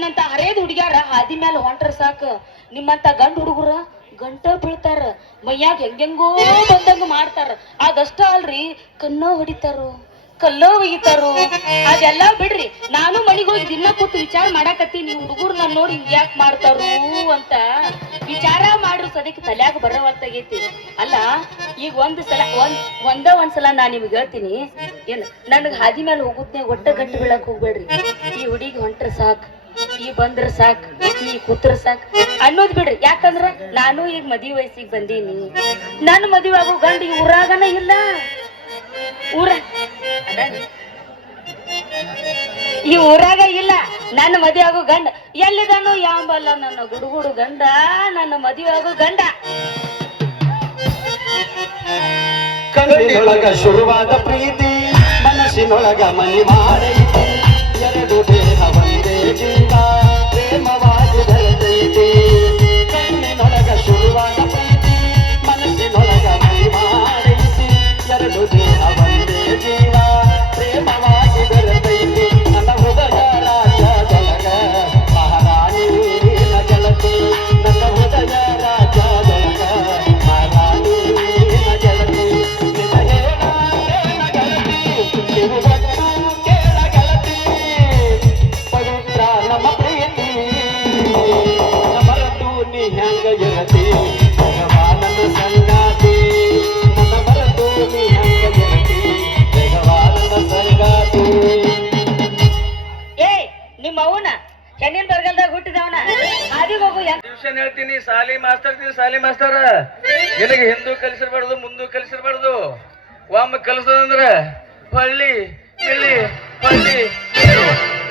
ನನ್ನಂತ ಹರೇದ್ ಹುಡುಗ್ಯಾರ ಹಾದಿ ಮ್ಯಾಲ ಹೊಂಟ್ರ ಸಾಕ ನಿಮ್ಮಂತ ಗಂಡ ಹುಡುಗರ ಗಂಟ ಬೀಳ್ತಾರ ಮೈಯಾಗ ಹೆಂಗೆಂಗೋ ಬಂದಂಗ ಮಾಡ್ತಾರ ಅದಷ್ಟ ಅಲ್ರಿ ಕನ್ನ ಹೊಡಿತಾರು ಕಲ್ಲ ಒಯ್ತಾರು ಅದೆಲ್ಲಾ ಬಿಡ್ರಿ ನಾನು ಮನಿಗ್ ಹೋಗಿ ದಿನ ಕೂತು ವಿಚಾರ ಮಾಡಾಕತ್ತೀನಿ ಹುಡುಗರು ನಾನು ನೋಡಿ ಹಿಂಗ್ ಯಾಕೆ ಮಾಡ್ತಾರು ಅಂತ ವಿಚಾರ ಮಾಡ್ರು ಸದಕ್ಕೆ ತಲ್ಯಾಗ ಬರವಲ್ತಾಗೈತಿ ಅಲ್ಲ ಈಗ ಒಂದ್ಸಲ ನಾನ್ ನಿಮ್ಗೆ ಹೇಳ್ತೀನಿ ಏನ್ ನನ್ಗ್ ಹಾದಿ ಮೇಲೆ ಹೋಗುತ್ತೇ ಒಟ್ಟ ಗಂಟು ಬೀಳಕ್ ಹೋಗ್ಬೇಡ್ರಿ ಈ ಹುಡುಗಿ ಹೊಂಟ್ರ ಸಾಕ್ ಈ ಬಂದ್ರ ಸಾಕ್ ಈ ಕೂತ್ರ ಸಾಕ್ ಅನ್ನೋದ್ ಬಿಡ್ರಿ ಯಾಕಂದ್ರ ನಾನು ಈಗ ಮದ್ವಿ ವಯಸ್ಸಿಗೆ ಬಂದೀನಿ ನನ್ ಮದ್ವೆ ಆಗೋ ಗಂಡ ಈ ಊರಾಗನ ಇಲ್ಲ ಈ ಊರಾಗ ಇಲ್ಲ ನನ್ನ ಮದುವೆ ಆಗೋ ಗಂಡ ಎಲ್ಲಿದಾನು ಯಾಂಬಲ್ಲ ನನ್ನ ಗುಡುಗುಡು ಗಂಡ ನನ್ನ ಮದುವೆ ಆಗೋ ಗಂಡ ಕಣ್ಣಿನೊಳಗ ಶುರುವಾದ ಪ್ರೀತಿ ಮನಸ್ಸಿನೊಳಗ ಮನಿ ಮಾಡೈತಿ ಎರಡು ದೇಹ ಒಂದೇ ಜೀವ ಪ್ರೇಮವಾಗಿ ಬೆಳೆದೈತಿ ಕಣ್ಣಿನೊಳಗ ಶುರುವಾದ ಪ್ರೀತಿ ಮನಸ್ಸಿನೊಳಗ ಮನಿ ಮಾಡೈತಿ ಎರಡು ದೇಹ ಒಂದೇ ಜೀವ ಪ್ರೇಮವಾಗಿ ಬೆಳೆದೈತಿ ನನ್ನ ಹೃದಯ ರಾಜ್ಯದೊಳಗ ಮಹಾರಾಣಿ ಗೆಳತಿ ನನ್ನ ಹೃದಯ ರಾಜ್ಯದೊಳಗ ಮಹಾರಾಣಿ ಗೆಳತಿ ನಿನ್ನ ಹೇಳ ಗೆಳತಿ ಕೇಳ ಗೆಳತಿ ಪವಿತ್ರ ನಮ್ಮ ಪ್ರೀತಿ ಮರೆತು ನೀ ಹೆಂಗ ಗೆಳತಿ ಭಗವಾನನ ಸಂಗಾತಿ ನನ್ನ ಮರೆತು ನೀ ಹೆಂಗ ಗೆಳತಿ ಭಗವಾನನ ಸಂಗಾತಿ ಏ ನಿಮ್ಮ ಅವನ ಹೆಣ್ಣಿನ ಬರಗಲ್ದಾಗ ಹುಟ್ಟಿದವನ ಹಾದಿಗೆ ಹೋಗು ಟ್ಯೂಷನ್ ಹೇಳ್ತೀನಿ ಸಾಲಿ ಮಾಸ್ತರ್ ನಿನಗೆ ಹಿಂದೂ ಕಲಿಸಿರ್ಬಾರ್ದು ಮುಂದೂ ಕಲಿಸಿರ್ಬಾರ್ದು ಒಮ್ಮೆ ಕಲಿಸೋದಂದ್ರ ಹಳ್ಳಿ ಇಲ್ಲಿ ಹಳ್ಳಿ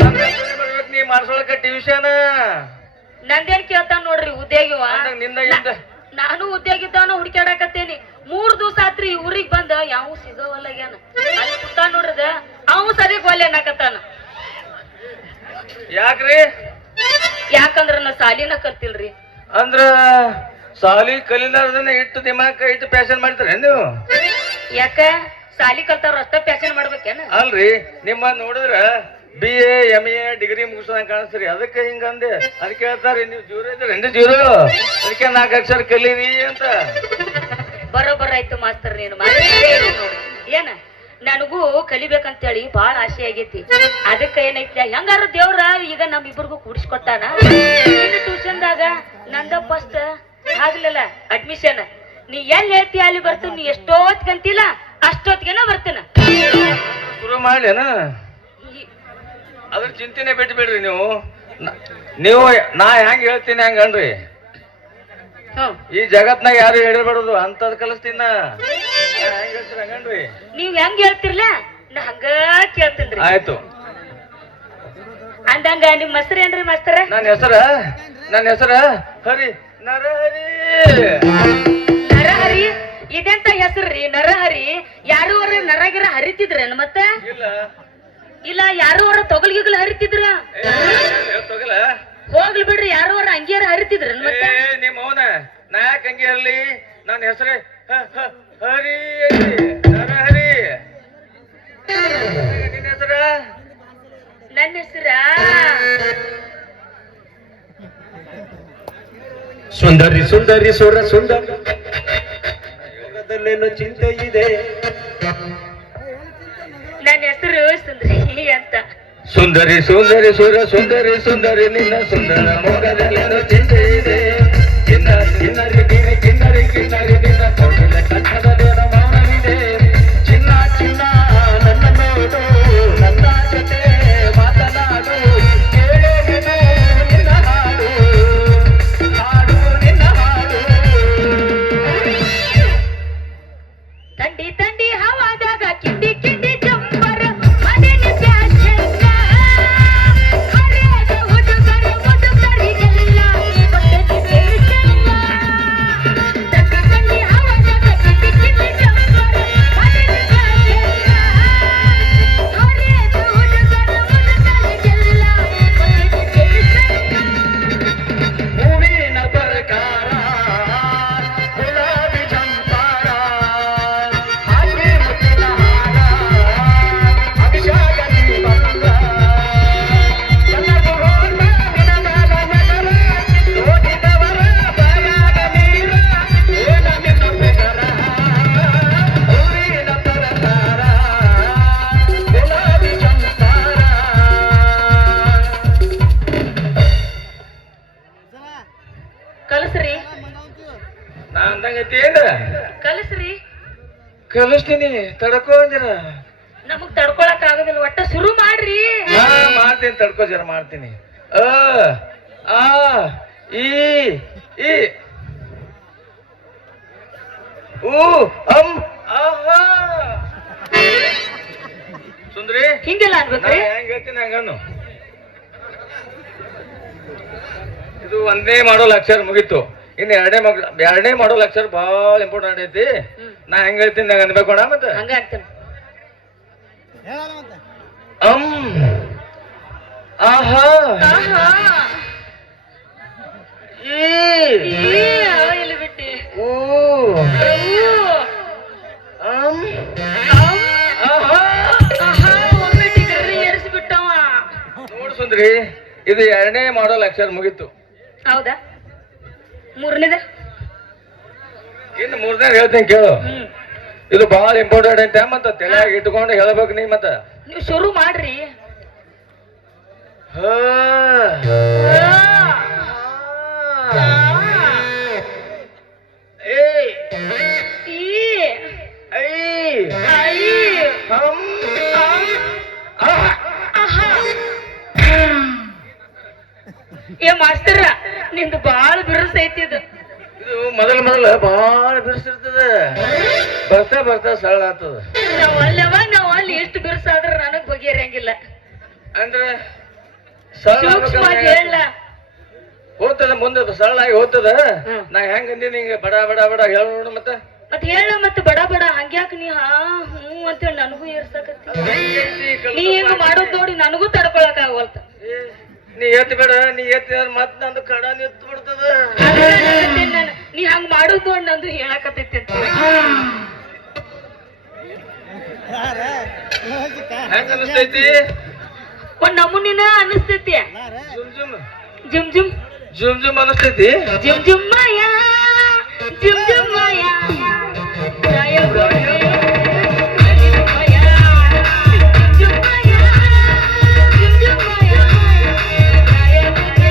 ಬರ್ಬೇಕು ನೀ ಮಾಡ್ಸೋಳಕ ಟ್ಯೂಷನ್ ನಂದೇನ್ ಕೇಳ್ತಾನ ನೋಡ್ರಿ ಉದ್ಯೋಗಿವ ನಿಂದ ನಾನು ಉದ್ಯೋಗ ಇದ್ದವನ ಹುಡುಕ್ಯಾಡಕತ್ತೇನಿ 3 ದಿವಸ ಆತ್ರಿ ಈ ಊರಿಗ್ ಬಂದ ಯಾವ ಸಿಗವಲ್ಲಗ್ಯಾನ ಅಲ್ಲಿ ಕುಂತ ನೋಡ್ರದ ಅವ್ ಸರಿಗ್ ಒಲ್ಲೆ ಅನ್ನಕತ್ತಾನ ಯಾಕ್ರಿ ಯಾಕಂದ್ರ ನಾ ಸಾಲಿನ ಕಲ್ತಿಲ್ರಿ ಅಂದ್ರ ಸಾಲಿ ಕಲಿಲಾರ್ದನ್ನ ಇಟ್ಟು ದಿಮಾಕ ಇಟ್ಟು ಪ್ಯಾಶನ್ ಮಾಡ್ತಾರ ನೀವು ಯಾಕ ಸಾಲಿ ಕಲ್ತಾರ ಅಷ್ಟ ಪ್ಯಾಶನ್ ಮಾಡ್ಬೇಕೇನ ಅಲ್ರಿ ನಿಮ್ಮ ನೋಡಿದ್ರ BA MA ಡಿಗ್ರಿ ಮುಗಿಸೋದಂಗ ಕಾಣಿಸ್ರಿ ಅದಕ್ಕೆ ಹಿಂಗಂದೆ ಅದಕ್ಕೆ ಹೇಳ್ತಾರಿ ನೀವು ಜೀರೋ ಇದ್ರೆ 2 ಜೀರೋ ಅದಕ್ಕೆ 4 ಅಕ್ಷರ ಕಲೀರಿ ಅಂತ ಬರೋಬ್ಬರ ಆಯ್ತು ಮಾಸ್ತರ್ ನೀನು ನೋಡಿ ಏನ ನನಗೂ ಕಲಿಬೇಕಂತೇಳಿ ಬಾಳ ಆಸೆ ಆಗೈತಿ ಅದಕ್ಕೆ ಏನೈತಿ ಹೆಂಗಾರ ದೇವ್ರ ಈಗ ನಮ್ಮಿಬ್ಬರಿಗೂ ಕೂಡಿಸ್ಕೊಟ್ಟಾನ ಟ್ಯೂಷನ್ದಾಗ ನಂದ ಫಸ್ಟ್ ಆಗ್ಲಿಲ್ಲ ಅಡ್ಮಿಷನ್ ನೀ ಎಲ್ಲಿ ಹೇಳ್ತಿ ಅಲ್ಲಿ ಬರ್ತೀನಿ ನೀ ಎಷ್ಟೊತ್ಗಂತಿಲ್ಲ ಅಷ್ಟೊತ್ತಿಗೆನ ಬರ್ತೀನ ಶುರು ಮಾಡ್ಲೇನ ಅದ್ರ ಚಿಂತೆನೆ ಬಿಟ್ಟು ಬಿಡ್ರಿ ನೀವು ನಾ ಹೆಂಗ್ ಹೇಳ್ತೀನಿ ಹಂಗನ್ರಿ ಈ ಜಗತ್ನಾಗ ಯಾರು ಹೇಳಿರ್ಬಾರ್ದು ಅಂತದ್ ಕಲಿಸ್ತೀನ ಹೆಂಗ್ ಹೇಳ್ತೀರಿ ಹಂಗನ್ರಿ ನೀವ್ ಹೆಂಗ್ ಹೇಳ್ತಿರ್ಲ ನಾ ಹಂಗ ಕೇಳ್ತೀನ್ರಿ ಆಯ್ತು ಅಂದಂಗ ನಿಮ್ ಹೆಸರು ಏನ್ರಿ ಮಾಸ್ತರ ನನ್ನ ಹೆಸರ ಹರಿ ನರಹರಿ ನರಹರಿ ಇದೆಂತ ಹೆಸರ್ರಿ ನರಹರಿ ಯಾರು ನರಗಿರ ಹರಿತಿದ್ರೇನ ಮತ್ತೆ ಇಲ್ಲ ಯಾರು ತೊಗಲ್ಗಿಗ್ಲ ಹರಿತಿದ್ರ ಹೋಗ್ಲಿ ಬಿಡ್ರಿ ಯಾರು ಅಂಗಿಯಾರ ಹರಿತಿದ್ರ ಮತ್ತೆ ನಿಮ್ಮ ಅವನ ನಾ ಯಾಕೆ ಹಂಗೆ ಇರ್ಲಿ ನನ್ನ ಹೆಸರೇ ಹರಿ ನರಹರಿ ನಿನ್ನ ಹೆಸರ ನನ್ನ ಹೆಸರ ಸುಂದರಿ ಸುಂದರಿ ಸುರ ಸುಂದರ ಯೋಗದಲ್ಲೇನು ಚಿಂತೆ ಇದೆ ನನ್ನ ಹೆಸರು ಸುಂದರಿ ಅಂತ ಸುಂದರಿ ಸುಂದರಿ ಸುರ ಸುಂದರಿ ಸುಂದರಿ ನಿನ್ನ ಸುಂದರ ಮೊಗದಲ್ಲೇನು ಚಿಂತೆ ಇದೆ ಕಿನ್ನರಿ ಕಿನ್ನರಿ ಕಿರಿ ಕಿನ್ನರಿ ಕಿನ್ನರಿ ನಿನ್ನ ಕೌಶಲ ಕಂಠದಲ್ಲೇನು ಮೌನವಿದೆ ಚಿನ್ನ ಚಿನ್ನ ನನ್ನ ನೋಡು ನನ್ನ ಜೊತೆ ಮಾತನಾಡು ಕೇಳೇನು ನಿನ್ನ ಹಾಡು ಹಾಡು ನಿನ್ನ ಹಾಡು ತಂಡಿ ತಂಡಿ ಹವಾದಾಗ ಕಿಂಡಿ ಕಿಂಡಿ ಕಲಿಸ್ತೀನಿ ತಡ್ಕೋ ಅಂದಿರ. ನಮಗ್ ತಡ್ಕೊಳಕ್ ಆಗೋದಿಲ್ಲ, ಒಟ್ಟ ಶುರು ಮಾಡ್ರಿ. ಹಾ ಮಾಡ್ತೀನಿ, ತಡ್ಕೋ ಜರ ಮಾಡ್ತೀನಿ. ಅ ಆ ಈ ಈ ಊ ಅಂ ಆಹಾ. ಸುಂದ್ರಿ ಹಿಂಗೆಲ್ಲ ಅನ್ಬೇಕ್ರಿ. ಹೆಂಗ್ ಹೇಳ್ತೀನಿ ಹಂಗನ್ನು. ಇದು ಒಂದೇ ಮಾಡೋ ಅಕ್ಷರ ಮುಗೀತು. ಇನ್ನು ಎರಡನೇ ಮಾಡೋ ಅಕ್ಷರ ಬಹಳ ಇಂಪಾರ್ಟೆಂಟ್ ಐತಿ. ನಾ ಹೆಂಗ್ ಹೇಳ್ತೀನಿ ನಂಗೆ ಅನ್ಬೇಕೋಣ ಮತ್ತೆ. ಹಂಗ ಆಗ್ತಾನೆ. ಅಂ ಆಹಾ ಇಲ್ಲಿ ಬಿಟ್ಟಿ ಊ ಅಂ ಆಹಾ. ಏರಿಸ್ಬಿಟ್ಟವ. ನೋಡ್ ಸುಂದ್ರಿ, ಇದು ಎರಡನೇ ಮಾಡಲ್ ಅಕ್ಷರ ಮುಗೀತು. ಹೌದಾ? ಮೂರನೇದ? ಇನ್ನು ಮೂರನೇ ಹೇಳ್ತೀನಿ ಕೇಳು. ಇದು ಬಹಳ ಇಂಪಾರ್ಟೆಂಟ್ ಐತೆ, ಮತ್ತ ತಲೆಯಾಗ ಇಟ್ಕೊಂಡು ಹೇಳ್ಬೇಕು ನೀ. ಮತ್ತ ನೀವು ಶುರು ಮಾಡ್ರಿ. ಹ ಏ ಈ ಐ ಐ ಹಂ ಆಹಾ. ಏ ಮಾಸ್ತರ, ನಿಂದು ಬಾಳ ಬಿರುಸ ಐತಿ ಇದು. ಇದು ಮೊದಲ ಬಹಳ ಬಿರ್ಸಿರ್ತದ, ಬರ್ತಾ ಬರ್ತಾ ಸರಳ ಆಗ್ತದ. ನಾವ್ ಅಲ್ಲಿ ಎಷ್ಟು ಬಿರುಸಾದ್ರ ನನಗ್ ಬಗೆಹರಿಯಂಗಿಲ್ಲ. ಅಂದ್ರೆ ಸರಳ ಸೂಕ್ಷ್ಮವಾಗಿ ಹೇಳ. ಹೋಗ್ತದ ಮುಂದೆ, ಸರಳ ಆಗಿ ಹೋಗ್ತದ. ನಾ ಹೆಂಗ ಅಂದಿನಿ ಹಿಂಗ ಬಡ ಬಡ ಬಡ ಹೇಳ ನೋಡು. ಮತ್ತೆ ಹೇಳ ಮತ್ತೆ ಬಡ ಬಡ ಹಂಗ್ಯಾಕ ನೀ ಹಾ ಹ್ಞೂ ಅಂತೇಳಿ ನನಗೂ ಏರ್ಸಕತ್ತಿ. ನೀ ಹಿಂಗ ಮಾಡೋದ್ ನೋಡಿ ನನಗೂ ತಡ್ಕೊಳಕ್ ಆಗವಲ್ತ. ನೀ ಎತ್ ಬೇಡ, ನೀ ಎತ್ತಿ ಮತ್ ನಂದು ಕಡ ನಿಂತು ಬಿಡ್ತದ. ನೀ ಹಂಗ ಮಾಡೋದ್ ನೋಡಿ ನಂದು ಹೇಳಕತ್ತೈತಿ. ಹೆಂಗ ಅನಿಸ್ತೈತಿ? ಒಂದ್ ನಮೂನಿನ ಅನಿಸ್ತೈತಿ. ಜುಮ್ ಜುಮ್ ಜುಮ್ ಜುಮ್ ಜುಮ್ ಜುಮ್ ಅನಿಸ್ತೈತಿ. ಜುಮ್ ಜುಮ್ ಮಾಯ ಜುಮ್ ಜುಮ್ ಮಾಯ ರಾಯ ಗೋಡೆ ಜುಮ್ ಮಾಯ ಜುಮ್ ಮಾಯ ಜುಮ್ ಜುಮ್ ಮಾಯ ರಾಯ ಗೋಡೆ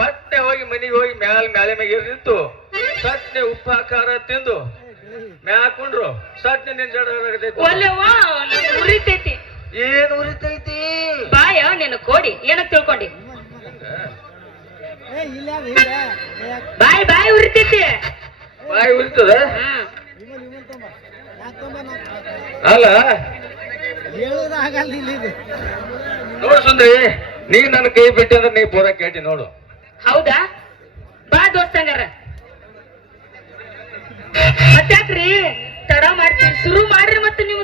ಪಟ್ಟೆ ಹೋಗಿ ಮನಿಗೆ ಹೋಗಿ ಮ್ಯಾಲೆ ಮ್ಯಾಗೆ ನಿಂತು ಸಟ್ನೆ ಉಪ್ಪು ಖಾರ ತಿಂದು ಮ್ಯಾಕೊಂಡ್ರು ಸಟ್ನೆ ನಿನ್ ಜಡ ಒಲ್ಲೆವಾ ಉರಿತೈತಿ. ಏನ್ ಉರಿತೈತಿ? ಬಾಯ ನಿನ್ನ ಕೋಡಿ ಏನಕ್ ತಿಳ್ಕೊಂಡಿ? ಬಾಯ್ ಬಾಯ್ ಉರಿತೈತಿ. ಬಾಯಿ ಉರಿತದ ಅಲ್ಲ? ನೋಡು ಸುಂದ್ರಿ, ನೀ ನನ್ನ ಕೈ ಬಿಟ್ಟಿ ಅಂದ್ರೆ ನೀ ಪೂರ ಕೇಟಿ ನೋಡು. ಹೌದಾ? ಬಾ ದೋಸ್ತಂಗಾರ. ಮತ್ತ್ಯಾಕ್ರಿ ತಡ ಮಾಡ್ತೀರಿ? ಶುರು ಮಾಡ್ರಿ ಮತ್ತೆ ನೀವು.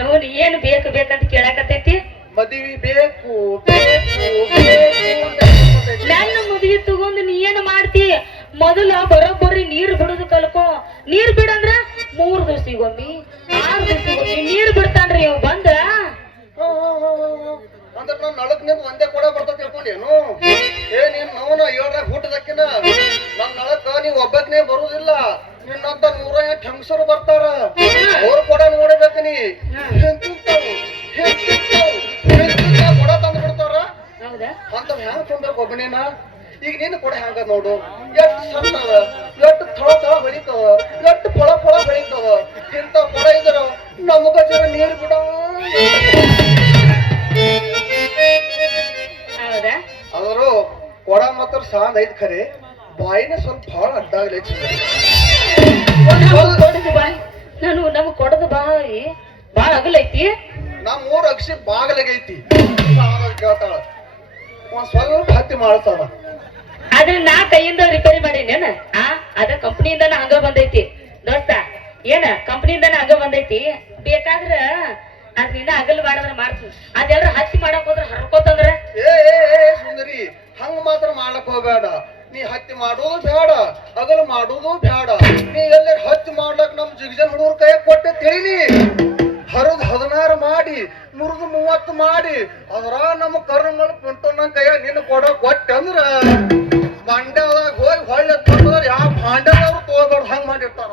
ನೋಡಿ ಏನು ಬೇಕು ಬೇಕಂತ ಕೇಳಾಕತ್ತೈತಿ. ಮದುವೆ ಬೇಕು ನನ್ನ ಮದುವೆ ತಗೊಂಡು ನೀ ಏನ್ ಮಾಡ್ತಿ? ಮೊದಲ ಬರೋಬ್ಬರಿ ನೀರ್ ಬಿಡುದು ಕಲ್ಕೋ. ನೀರ್ ಬಿಡಂದ್ರ 3 ದಿವಸಿಗೊಮ್ಮಿ 6 ದಿವಸಿಗೊಮ್ಮಿ ನೀರ್ ಬಿಡ್ತಾನ್ರಿ ಇವ್ ಬಂದ್ರ. ಅಂದ್ರೆ ನಾನು ನಳಕ್ ನಿಂದ ಒಂದೇ ಕೊಡ ಬರ್ತಾ ತಿಳ್ಕೊಂಡೇನು ಏ ನೀನ್ ನೋನ ಏಳ್ರಾಗ ಹುಟ್ಟದಕ್ಕಿನ ನನ್ ನಳಕ್ಕ ನೀವ್ ಒಬ್ಬಕ್ನೇ ಬರುದಿಲ್ಲ ನಿನ್ನಂತ 108 ಹೆಂಗಸರು ಬರ್ತಾರ ಅವ್ರ ಕೊಡ ನೋಡಬೇಕ ನೀ ಹೆಂತಿಂತಾವ್ ಕೊಡ ತಂದು ಬಿಡ್ತಾರ ಹೌದಾ ಅಂತ ಹೆಂಗ್ ತುಂಬೇಕು ಒಬ್ಬನೇನ ಈಗ ನೀನು ಕೊಡ ಹೆಂಗ ನೋಡು ಎಷ್ಟ್ ಸಣ್ಣವ ಎಷ್ಟ್ ಥಳ ಥಳ ಬೆಳಿತಾವ ಎಷ್ಟ್ ಫಳ ಫಳ ಬೆಳಿತಾವ ಇಂತ ಕೊಡ ಇದ್ರ ನಮಗ ಜರ ನೀರು ಬಿಡ ಹೌದಾ ಅವರು ಕೊಡ ಮಾತ್ರ ಸಾಂದ್ ಐತ್ ಖರೆ ಬಾಯಿನ ಸ್ವಲ್ಪ ಭಾಳ ಅಡ್ಡಾಗ್ಲಿ ಕೊಡದು ಬಾಯ್ ನಾನು ನಮ್ಗ್ ಕೊಡದು ಬಾಯಿ ಬಾಳ ಅಗಲೈತಿ ನಮ್ ಊರ್ ಅಕ್ಷಿ ಬಾಗಲಾಗೈತಿ ಕೇಳ್ತಾಳ ಒಂದ್ ಸ್ವಲ್ಪ ಹತ್ತಿ ಮಾಡ್ತಾಳ ಆದ್ರೆ ನಾ ಕೈಯಿಂದ ರಿಪೇರಿ ಮಾಡೀನೇನ ಅದ ಕಂಪ್ನಿಯಿಂದನ ಹಂಗ ಬಂದೈತಿ ದೋಸ್ತ ಏನ ಕಂಪ್ನಿಯಿಂದನ ಹಂಗ ಬಂದೈತಿ ಬೇಕಾದ್ರ ಅದ್ರಿಂದ ಅಗಲ್ ಮಾಡಿದ್ರ ಮಾಡ್ತೀನಿ ಅದೆಲ್ರ ಹತ್ತಿ ಮಾಡಕ್ ಹೋದ್ರ ಹರ್ಕೋತಂದ್ರ ಏ ಸುಂದರಿ ಹಂಗ ಮಾತ್ರ ಮಾಡ್ಲಕ್ ಹೋಗ್ಬೇಡ ನೀ ಹತ್ತಿ ಮಾಡೋದು ಬೇಡ ಅಗಲ್ ಮಾಡೋದು ಬೇಡ ನೀ ಎಲ್ಲ ಹತ್ತಿ ಮಾಡ್ಲಕ್ ನಮ್ ಜಿಗ್ಜನ್ ಹುಡುಗರ ಕೈ ಕೊಟ್ಟೆ ತಿಳಿನಿ ಹರಿದ್ 16 ಮಾಡಿ ಮುರಿದು 30 ಮಾಡಿ ಅದ್ರ ನಮ್ಮ ಕರ್ಮಲ್ ಪಿಂಟೋನ ಕೈಯ ನಿನ್ನ ಕೊಡ ಕೊಟ್ಟೆ ಅಂದ್ರ ಮಂಡ್ಯದಾಗ ಹೋಗಿ ಹೊಳ್ಳೆ ತಂದ್ರ ಯಾವ ಮಂಡ್ಯದವ್ರು ತಗೋಬೇಡ ಹಂಗ ಮಾಡಿರ್ತಾರ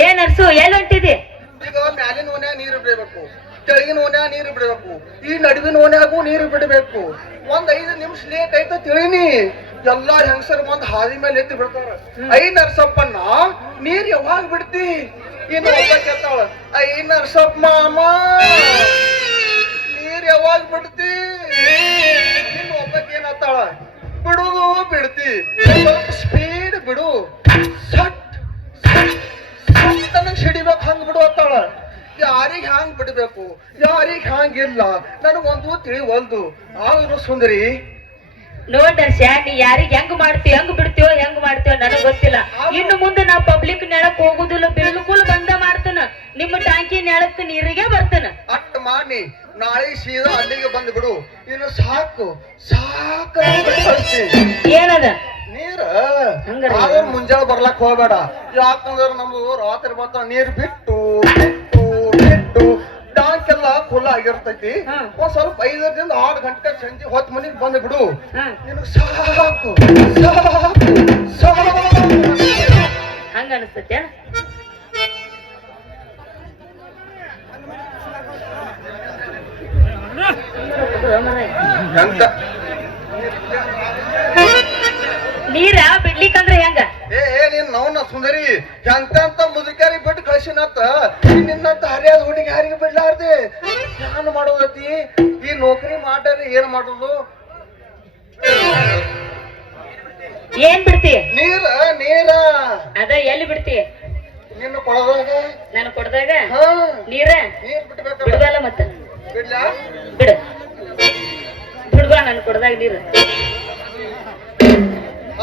ಏ ನರ್ಸು ಎಲ್ಲಿ ಹೊಂಟಿದಿ ಈಗ ಮ್ಯಾಲಿನ ಓನ್ಯಾಗ ನೀರು ಬಿಡಬೇಕು ತೆಳಗಿನ ಓನ್ಯಾಗ ನೀರು ಬಿಡಬೇಕು ಈ ನಡುವಿನ ಓನ್ಯಾಗೂ ನೀರು ಬಿಡಬೇಕು ಒಂದ್ 5 ನಿಮಿಷ ಲೇಟ್ ಆಯ್ತ ತಿಳಿನಿ ಎಲ್ಲಾ ಹೆಂಗಸರು ಒಂದ್ ಹಾದಿ ಮೇಲೆ ಎತ್ತಿ ಬಿಡ್ತಾರ ನರ್ಸಪ್ಪಣ್ಣ ನೀರ್ ಯಾವಾಗ ಬಿಡ್ತಿ ಇನ್ನು ಒಬ್ಬ ಕೇಳ್ತಾಳ ನರ್ಸಪ್ಪ ಮಾಮ ನೀರ್ ಯಾವಾಗ ಬಿಡ್ತಿ ಇನ್ನು ಒಬ್ಬಕ್ಕೆ ಏನತ್ತಾಳ ಬಿಡುದು ಬಿಡ್ತಿ ಸ್ವಲ್ಪ ಸ್ಪೀಡ್ ಬಿಡು ಸಟ್ ಸಿಡಿಬೇಕು ಹಂಗ್ ಬಿಡು ಅತ್ತಾಳ ಯಾರಿಗ್ ಹ್ಯಾಂಗ್ ಬಿಡ್ಬೇಕು ಯಾರಿಗ್ ಹ್ಯಾಂಗಿಲ್ಲ ನನಗೊಂದು ತಿಳಿವಲ್ದು ಆದ್ರೂ ಸುಂದರಿ ನೋಡ್ ನರ್ಸ್ಯ ನೀ ಯಾರಿಗ್ ಹೆಂಗ್ ಮಾಡ್ತೀವಿ ಹೆಂಗ್ ಬಿಡ್ತೀವೋ ಹೆಂಗ್ ಮಾಡ್ತೀವೋ ನನಗ್ ಗೊತ್ತಿಲ್ಲ ಇನ್ನು ಮುಂದೆ ನಾ ಪಬ್ಲಿಕ್ ನೆಳಕ್ ಹೋಗುದಿಲ್ಲ ಬಿಲ್ಕುಲ್ ಬಂದ ಮಾಡ್ತಾನ ನಿಮ್ಮ ಟ್ಯಾಂಕಿ ನೆಳಕ್ ನೀರಿಗೆ ಬರ್ತಾನ ಅಟ್ ಮಾಡಿ ನಾಳೆ ಸೀದಾ ಅಲ್ಲಿಗೆ ಬಂದ್ ಬಿಡು ಇನ್ನು ಸಾಕು ಸಾಕು ಏನದ ನೀರ ಆದ್ರೆ ಮುಂಜಾನೆ ಬರ್ಲಕ್ ಹೋಗ್ಬೇಡ ಯಾಕಂದ್ರ ನಮ್ದು ರಾತ್ರಿ ಬರ್ತಾವ ನೀರ್ ಬಿಟ್ಟು ಬಿಟ್ಟು ಬಿಟ್ಟು ಟ್ಯಾಂಕ್ ಎಲ್ಲ ಫುಲ್ ಆಗಿರ್ತೈತಿ ಒಂದ್ ಸ್ವಲ್ಪ 5 ರಿಂದ 6 ಗಂಟೆ ಸಂಜೆ 10 ಮನಿಗ್ ಬಂದ್ ಬಿಡು ನಿನಗ್ ಸಾಕು ಸಾಕು ಸಾಕು ಹಂಗ ಅನಿಸ್ತೈತೆ ಅಂತ ನೀರ ಬಿಡ್ಲಿಕ್ಕಂದ್ರ ಹೆಂಗ ನೀನ್ ನವನ ಸುಂದರಿ ಎಂತ ಮುದುಕಾರಿ ಬಿಟ್ಟು ಕಳ್ಸಿನತ್ತ ನಿನ್ನಂತ ಹರಿಯಾದ ಹುಡುಗಿ ಯಾರಿಗೆ ಬಿಡ್ಲಾರ್ದೆ ಏನ್ ಮಾಡೋದತಿ ಈ ನೌಕರಿ ಮಾಡ್ರಿ ಏನ್ ಮಾಡೋದು ಏನ್ ಬಿಡ್ತಿ ನೀರ ನೀರ ಅದ ಎಲ್ಲಿ ಬಿಡ್ತಿ ನಿನ್ನ ಕೊಡದಾಗ ನಾನು ಕೊಡ್ದಾಗ ಹಾ ನೀರ ನೀರ್ ಬಿಡ್ಬೇಕ ಬಿಡ್ಬಲ್ಲ ಮತ್ತ ಬಿಡ್ಲಾ ಬಿಡು ಬಿಡ್ಬಾ ನಾನು ಕೊಡ್ದಾಗ ನೀರು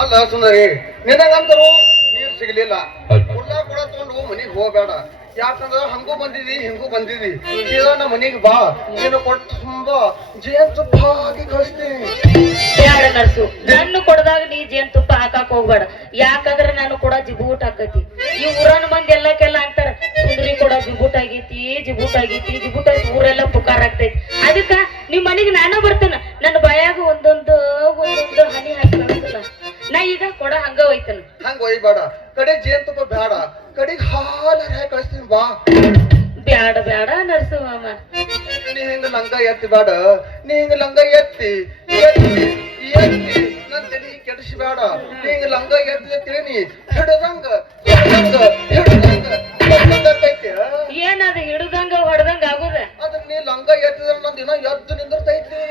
ಅಲ್ಲ ಸುಂದರಿ ನಿನಗಂತರೂ ನೀರ್ ಸಿಗ್ಲಿಲ್ಲ ಕುಲ್ಲ ಕೂಡ ತಗೊಂಡು ಮನಿಗ್ ಹೋಗ್ಬೇಡ ಯಾಕಂದ್ರ ಹಂಗೂ ಬಂದಿದಿ ಹಿಂಗೂ ಬಂದಿದಿ ಸೀದಾ ನಮ್ಮ ಮನಿಗ್ ಬಾ ನೀನು ಕೊಟ್ಟು ತುಂಬಾ ಜೇನ್ ತುಪ್ಪ ಹಾಕಿ ಕಳಿಸ್ತೀನಿ ಬ್ಯಾಡ ನರ್ಸು ನನ್ನ ಕೊಡದಾಗ ನೀ ಜೇನ್ ತುಪ್ಪ ಹಾಕಾಕ್ ಹೋಗ್ಬೇಡ ಯಾಕಂದ್ರ ನಾನು ಕೂಡ ಜಿಬೂಟ್ ಹಾಕತಿ ಈ ಊರನ ಮಂದಿ ಎಲ್ಲಕ್ಕೆಲ್ಲ ಅಂತಾರ ಸುಂದರಿ ಕೂಡ ಜಿಬೂಟ್ ಆಗೈತಿ ಜಿಬೂಟ್ ಆಗೈತಿ ಜಿಬೂಟ್ ಆಗಿ ಊರೆಲ್ಲ ಪುಕಾರ ಆಗ್ತೈತಿ ಅದಕ್ಕ ನಿಮ್ ಮನಿಗ್ ನಾನ ಬರ್ತೇನ ನನ್ನ ಬಾಯಾಗ ಒಂದೊಂದು ಹನಿ ಹಾಕಿ ಕಳಿಸಲ್ಲ ನಾ ಈಗ ಕೊಡ ಹಂಗ ಒಯ್ತೇನ ಹಂಗ ಒಯ್ಬೇಡ ಕಡೆ ಜೇನ್ ತುಪ್ಪ ಬೇಡ ಕಡೆಗ್ ಹಾಲ ಹಾಕಿ ಕಳಿಸ್ತೀನಿ ಬಾ ಬ್ಯಾಡ ಬ್ಯಾಡ ನರ್ಸು ಮಾಮ ನೀ ಹಿಂಗ ಲಂಗ ಎತ್ತಿ ಬೇಡ ನೀ ಹಿಂಗ ಲಂಗ ಎತ್ತಿ ಎತ್ತಿ ಎತ್ತಿ ನನ್ ತಲೆ ಕೆಡಿಸ್ಬೇಡ ನೀ ಹಿಂಗ ಲಂಗ ಎತ್ತಿ ತೇನಿ ಹಿಡದಂಗ ಹಿಡದಂಗ ಹಿಡದಂಗ ಹಿಡದಂಗೈತಿ ಏನದ ಹಿಡ್ದಂಗ ಹೊಡ್ದಂಗ ಆಗುದ ಅದ್ರ ನೀ ಲಂಗ ಎತ್ತಿದ್ರ ನನ್ ದಿನ ಎದ್ದು ನಿಂದಿರ್ತೈತಿ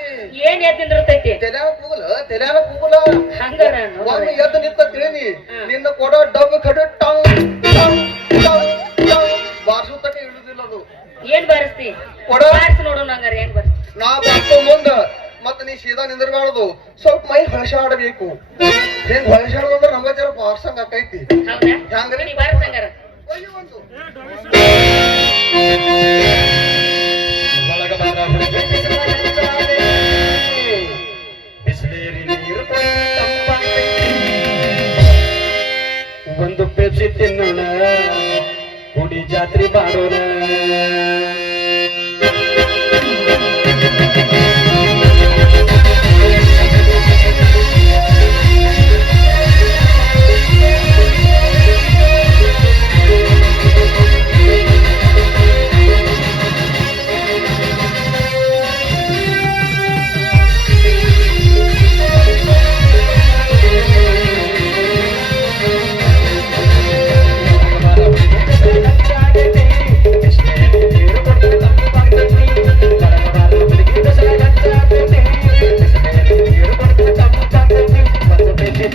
ಏನ್ ಎದ್ ನಿಂದಿರ್ತೈತಿ ತೆಲ್ಯಾನ ಕೂಗಲ ಹಂಗಾರ ಒಮ್ಮೆ ಎದ್ದು ನಿಂತ ತೇನಿ ನಿನ್ನ ಕೊಡ ಡಬ್ ಕಡೆ tongue tongue tongue tongue bars ತಕ ಇಳುದಿಲ್ಲ ಅದು ಏನ್ ಬಾರಿಸ್ತಿ ಕೊಡ ಬಾರಿಸಿ ನೋಡು ನಂಗಾರ ಹೆಂಗ್ ಬಾರಿಸ್ತಿ ನಾ ಬಾರ್ಸೋ ಮುಂದ ಮತ್ತ ನೀ ಸೀದಾ ನಿಂದಿರ್ಬಾರ್ದು ಸ್ವಲ್ಪ ಮೈ ಹೊಳಸಾಡಬೇಕು ಹೆಂಗ್ ಹೊಳಸಾಡೋದಂದ್ರ ನಮ್ಗ ಜರ ಬಾರ್ಸಂಗ ಆಕೈತಿ ಹೌದಾ ಹಂಗ್ರಿ ನೀ ಬಾರಿಸಂಗಾರ ಒಯ್ಯು ಒಂದು ಬಿಸಿಲೇರಿ ನೀರು ತಂಪಾಗ್ತೈತಿ ಜಾತ್ರೆ ಮಾಡೋಣ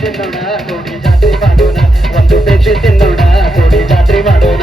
ತಿನ್ನೋಣ ಕೋಡಿ ಜಾತ್ರೆ ಮಾಡೋಣ ಒಂದು ಪೇಟೆ ತಿನ್ನೋಣ ಕೋಡಿ ಜಾತ್ರೆ ಮಾಡೋಣ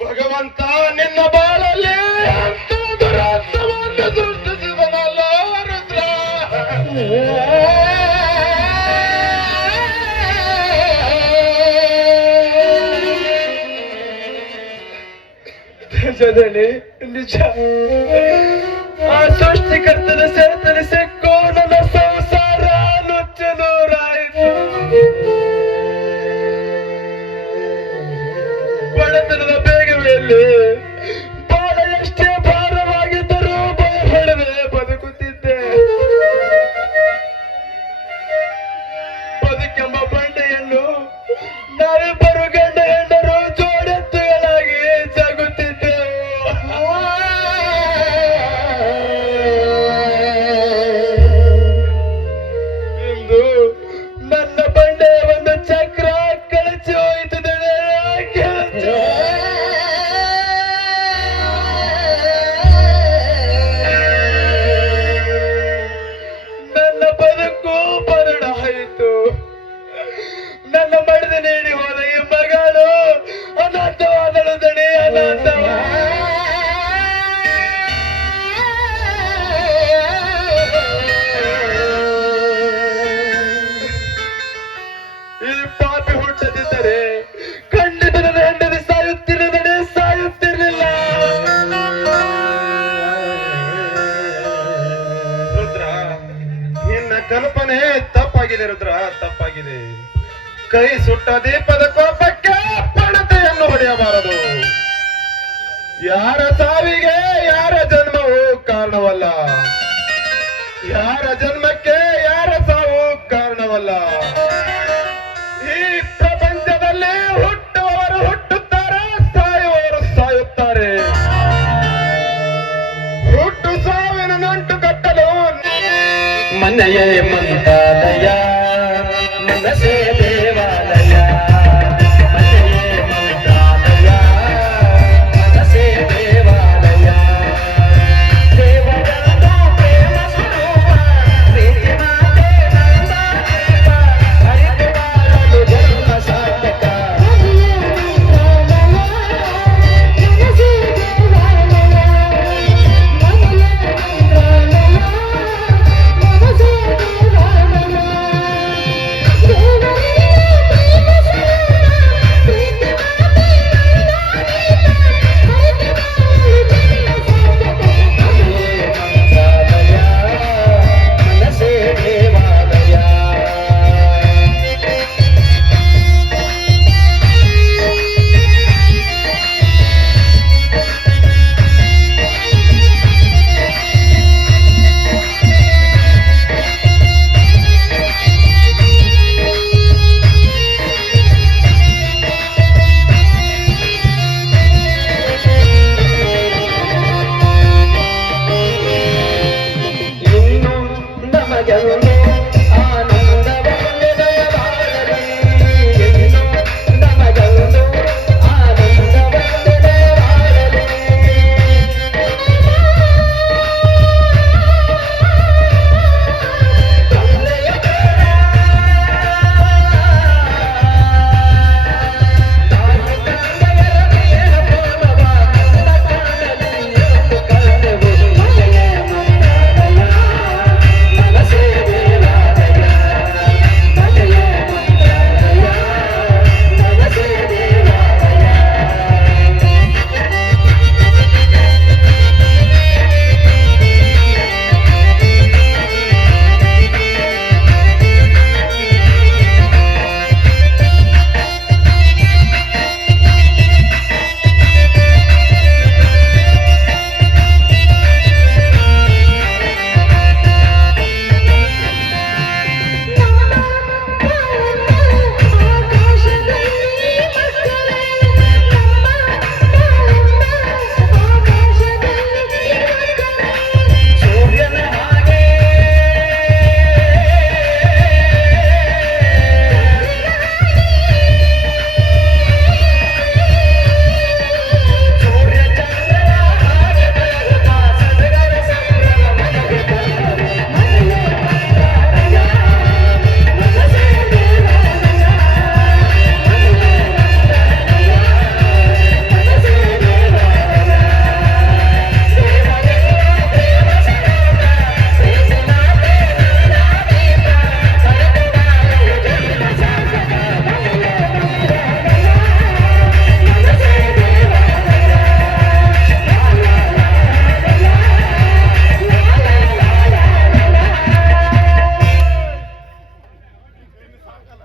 ಭಗವಂತ ನಿನ್ನ ಬಾಳಲ್ಲಿ ಅಂತ ದುರಾತ್ಮವನ್ನು ಸೃಷ್ಟಿಸಿದನಲ್ಲ ರುದ್ರ. ನಿಜದಲ್ಲಿ ನಿಜ ಆ ಸೃಷ್ಟಿಕರ್ತನ ಸೆಳೆತನ ಸಿಕ್ಕೋ ನನ್ನ ಸಂಸಾರ ನುಚ್ಚನೂರಾಯಿತು. ಬಡತನದ ಬೇಗವೆಯಲ್ಲಿ ಬಾಳ ಎಷ್ಟೇ ಭಾರವಾಗಿದ್ದರೂ ಭಯಪಡದೆ ಬದುಕುತ್ತಿದ್ದೆ. ಬದುಕೆಂಬ ಬಂಡೆಯನ್ನು ನಾವಿಬ್ಬರು ಗಂಡ ಹೆಂಡರು ಜೋಡೆತ್ತುಗಳಾಗಿ ಸಾಗುತ್ತಿದ್ದೆವು. ಇಂದು ನನ್ನ ಬಂಡೆಯ ಒಂದು ಚಕ್ರ ಕಳಚಿ ಹೋಯಿತು. ನನ್ನ ಬದುಕು ಬರಡಾಯಿತು. ನನ್ನ ಮಡದ ನೀಡಿ ಹೋದ ಈ ತಪ್ಪಾಗಿದೆ ರುದ್ರ, ತಪ್ಪಾಗಿದೆ. ಕೈ ಸುಟ್ಟ ದೀಪದ ಕೋಪಕ್ಕೆ ಪಣತೆಯನ್ನು ಹೊಡೆಯಬಾರದು. ಯಾರ ಸಾವಿಗೆ ಯಾರ ಜನ್ಮವು ಕಾರಣವಲ್ಲ, ಯಾರ ಜನ್ಮಕ್ಕೆ ಯಾರ ಸಾವು ಕಾರಣವಲ್ಲ. ಈ ಪ್ರಪಂಚದಲ್ಲಿ ಹುಟ್ಟುವವರು ಹುಟ್ಟುತ್ತಾರೆ, ಸಾಯುವವರು ಸಾಯುತ್ತಾರೆ. ಹುಟ್ಟು ಸಾವಿನ ನಂಟು ಕಟ್ಟಲು ಮನೆಯೇ ಮಂತ್ರಾಲಯ, ಮನಸೇ ದೇವಾಲಯ. ಮನೆಯೇ ಮಂತ್ರಾಲಯ, ಮನಸೇ ದೇವಾಲಯ. ದೇವರಾದ ಪ್ರೇಮ ಸ್ವರೂಪ, ಪ್ರೀತಿ ಮಾತೆ ನಂದಾದೀಪ, ಹರಿದು ಬಾಳಲು ಜನ್ಮ ಸಾರ್ಥಕ.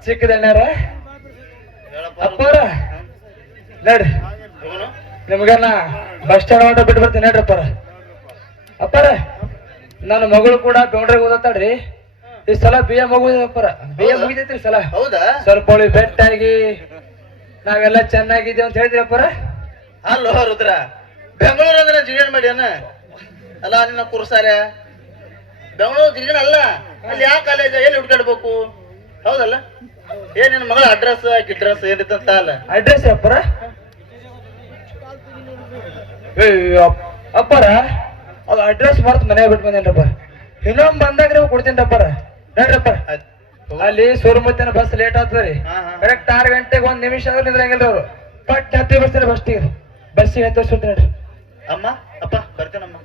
ಸಿಕ್ಕದಣ್ಣಾರ ಅಪ್ಪಾರ ನಡ್ರಿ, ನಿಮ್ಗನ್ನ ಬಸ್ ಸ್ಟ್ಯಾಂಡ್ ಹೊಂಟ ಬಿಟ್ಟು ಬರ್ತೀನಿ ನಡ್ರಿ ಅಪ್ಪಾರ. ಅಪ್ಪಾರ ನನ್ನ ಮಗಳು ಕೂಡ ಬೆಂಗ್ಳೂರಿಗೆ ಓದತ್ತಾಳ್ರಿ. ಈ ಸಲ BA ಮುಗಿದಪ್ಪಾರ, BA ಮುಗಿದೈತ್ರಿ ಸಲ. ಹೌದಾ? ಸ್ವಲ್ಪ ಅವಳಿ ಬೆಟ್ಟಾಗಿ ನಾವೆಲ್ಲ ಚೆನ್ನಾಗಿದ್ದೀವಿ ಅಂತ ಹೇಳಿದ್ರಿ ಅಪ್ಪಾರ. ಅಲ್ಲೋ ರುದ್ರ, ಬೆಂಗಳೂರು ಅಂದ್ರೆ ಜಿಗಣ್ ಮಾಡ್ಯಾನ ಅಲ್ಲ ನಿನ್ನ ಕುರ್ಸಾರ್ಯ. ಬೆಂಗಳೂರು ಜಿಗಣ್ ಅಲ್ಲ, ಅಲ್ಲಿ ಯಾವ ಕಾಲೇಜ್ ಎಲ್ಲಿ ಹುಡ್ಕಾಡ್ಬೇಕು? ಹೌದಲ್ಲ? ಏನ್ ನಿನ್ನ ಮಗಳ ಅಡ್ರೆಸ್ ಗಿಡ್ರೆಸ್ ಏನಿತ್ತಂತ ಅಲ್ಲ ಅಡ್ರೆಸ್ ಅಪ್ಪಾರ? ಅಪ್ಪಾರ ಅದು ಅಡ್ರೆಸ್ ಮರ್ತ್ ಮನೆ ಬಿಟ್ಟು ಬಂದೇನ್ರಪ್ಪ. ಇನ್ನೊಮ್ಮೆ ಬಂದಾಗ ನೀವು ಕೊಡ್ತೀನಿರಪ್ಪಾರ. ನೋಡ್ರಪ್ಪ ಅಲ್ಲಿ ಸೂರ್ಯಮುತ್ತಿನ ಬಸ್ ಲೇಟ್ ಆಗ್ತದ್ರಿ. ಕರೆಕ್ಟ್ 6 ಗಂಟೆಗೆ 1 ನಿಮಿಷ ಆದ್ರೂ ನಿಂದ್ರಂಗಿಲ್ರಿ ಅವ್ರು. ಪಟ್ ಹತ್ತಿ ಬರ್ತಾರೆ ಬಸ್ಸಿಗೆ ಹತ್ತಿಸ್ಬಿಟ್ಟು ನೋಡ್ರಿ. ಅಮ್ಮ ಅಪ್ಪ ಬರ್ತೇನಮ್ಮ.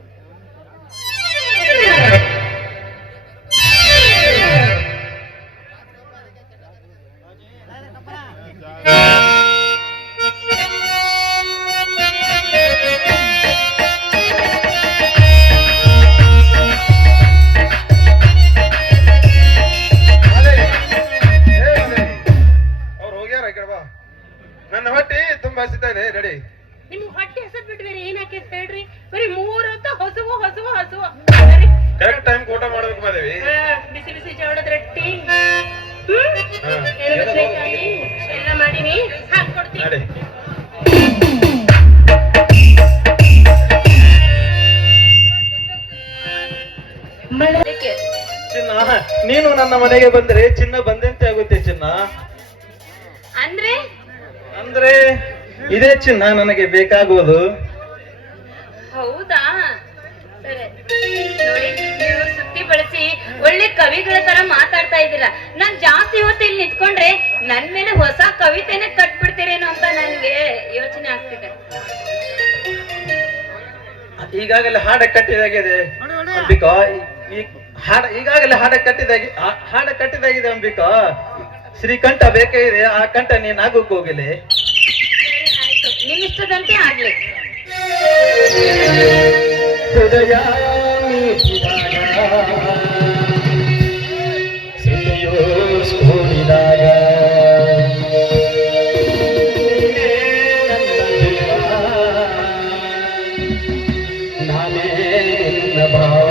ನಡಿ. ಮಳೆಗೆ ಚಿನ್ನ, ನೀನು ನನ್ನ ಮನೆಗೆ ಬಂದರೆ ಚಿನ್ನ ಬಂದಂತೆ ಆಗುತ್ತೆ ಚಿನ್ನ. ಅಂದ್ರೆ ಅಂದ್ರೆ ಇದೇ ಚಿನ್ನ ನನಗೆ ಬೇಕಾಗುವುದು. ಹೌದಾ? ಸರಿ ನೋಡಿ, ನೀವು ಸುತ್ತಿ ಬಳಸಿ ಒಳ್ಳೆ ಕವಿಗಳ ತರ ಮಾತಾಡ್ತಾ ಇದ್ದೀರಾ. ನಾನ್ ಜಾಸ್ತಿ ಹೊತ್ತು ಇಲ್ಲಿ ನಿಂತ್ಕೊಂಡ್ರೆ ನನ್ ಮೇಲೆ ಹೊಸ ಕವಿತೆನ ಕಟ್ಬಿಡ್ತೀರೇನೋ ಅಂತ ನನ್ಗೆ ಯೋಚನೆ ಆಗ್ತಿದೆ. ಈಗಾಗಲೇ ಹಾಡ ಕಟ್ಟಿದಾಗಿದೆ ಅಂಬಿಕಾ. ಈ ಹಾಡ ಈಗಾಗಲೇ ಹಾಡ ಕಟ್ಟಿದಾಗಿದೆ ಅಂಬಿಕಾ. ಶ್ರೀಕಂಠ ಬೇಕೇ ಇದೆ, ಆ ಕಂಠ ನೀನ್ ಆಗೋಕ್ ಹೋಗಿಲೆ. ಸರಿ, ಆಯ್ತು, ನಿಮ್ ಇಷ್ಟದಂತೆ ಆಗ್ಲಿ. ಹೃದಯ ಮೀಟಿದಾಗ, ಸುದ್ದಿಯೋ ಸ್ಫೋಟಿದಾಗ, ನೀನೇ ನನ್ನ ಜೀವ, ನಾನೇ ನಿನ್ನ ಭಾವ.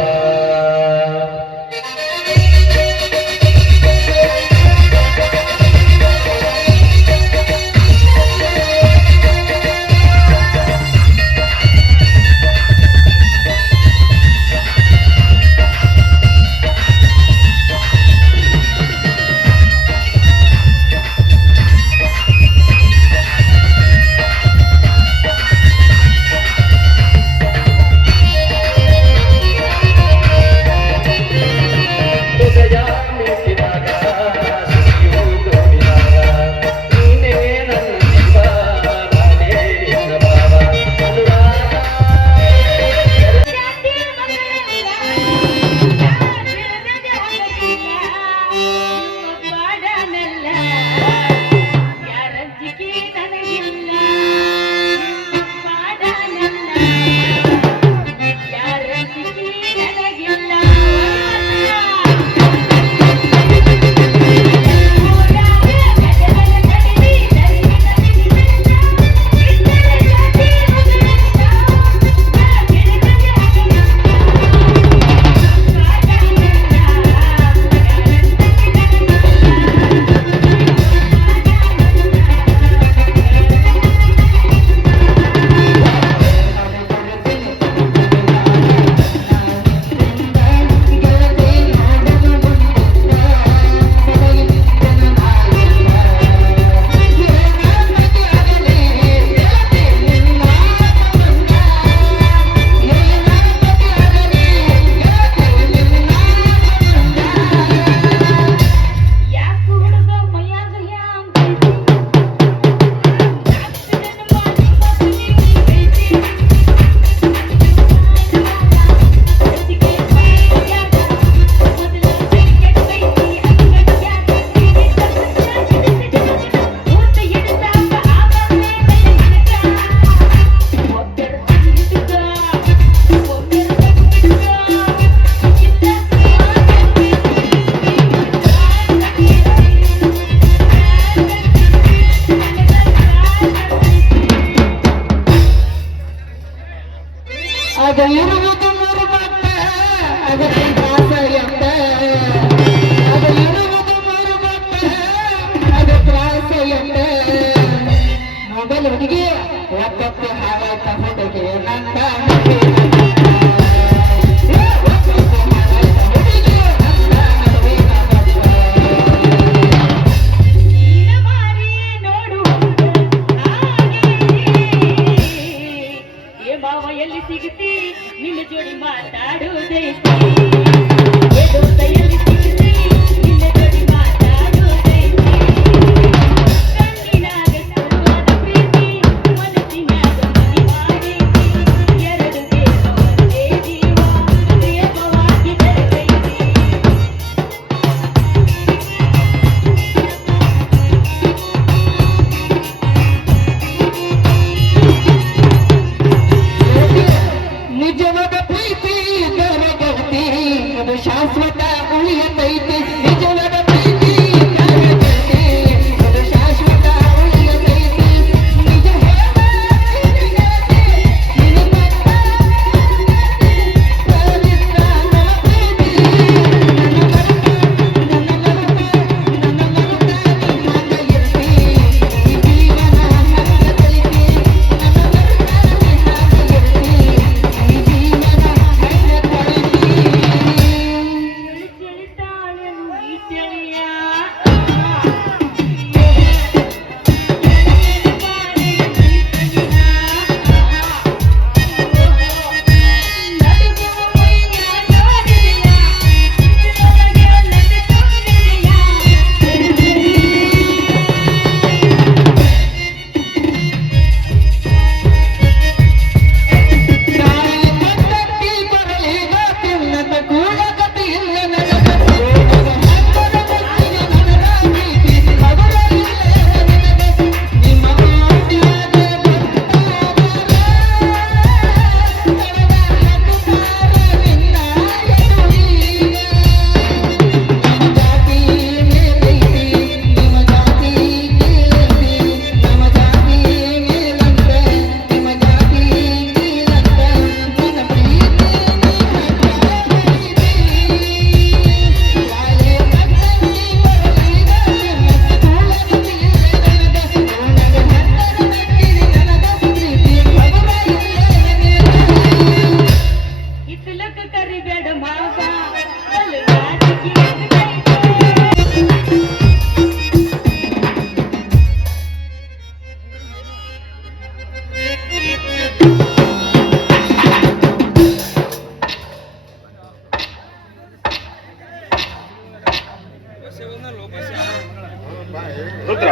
ರುದ್ರ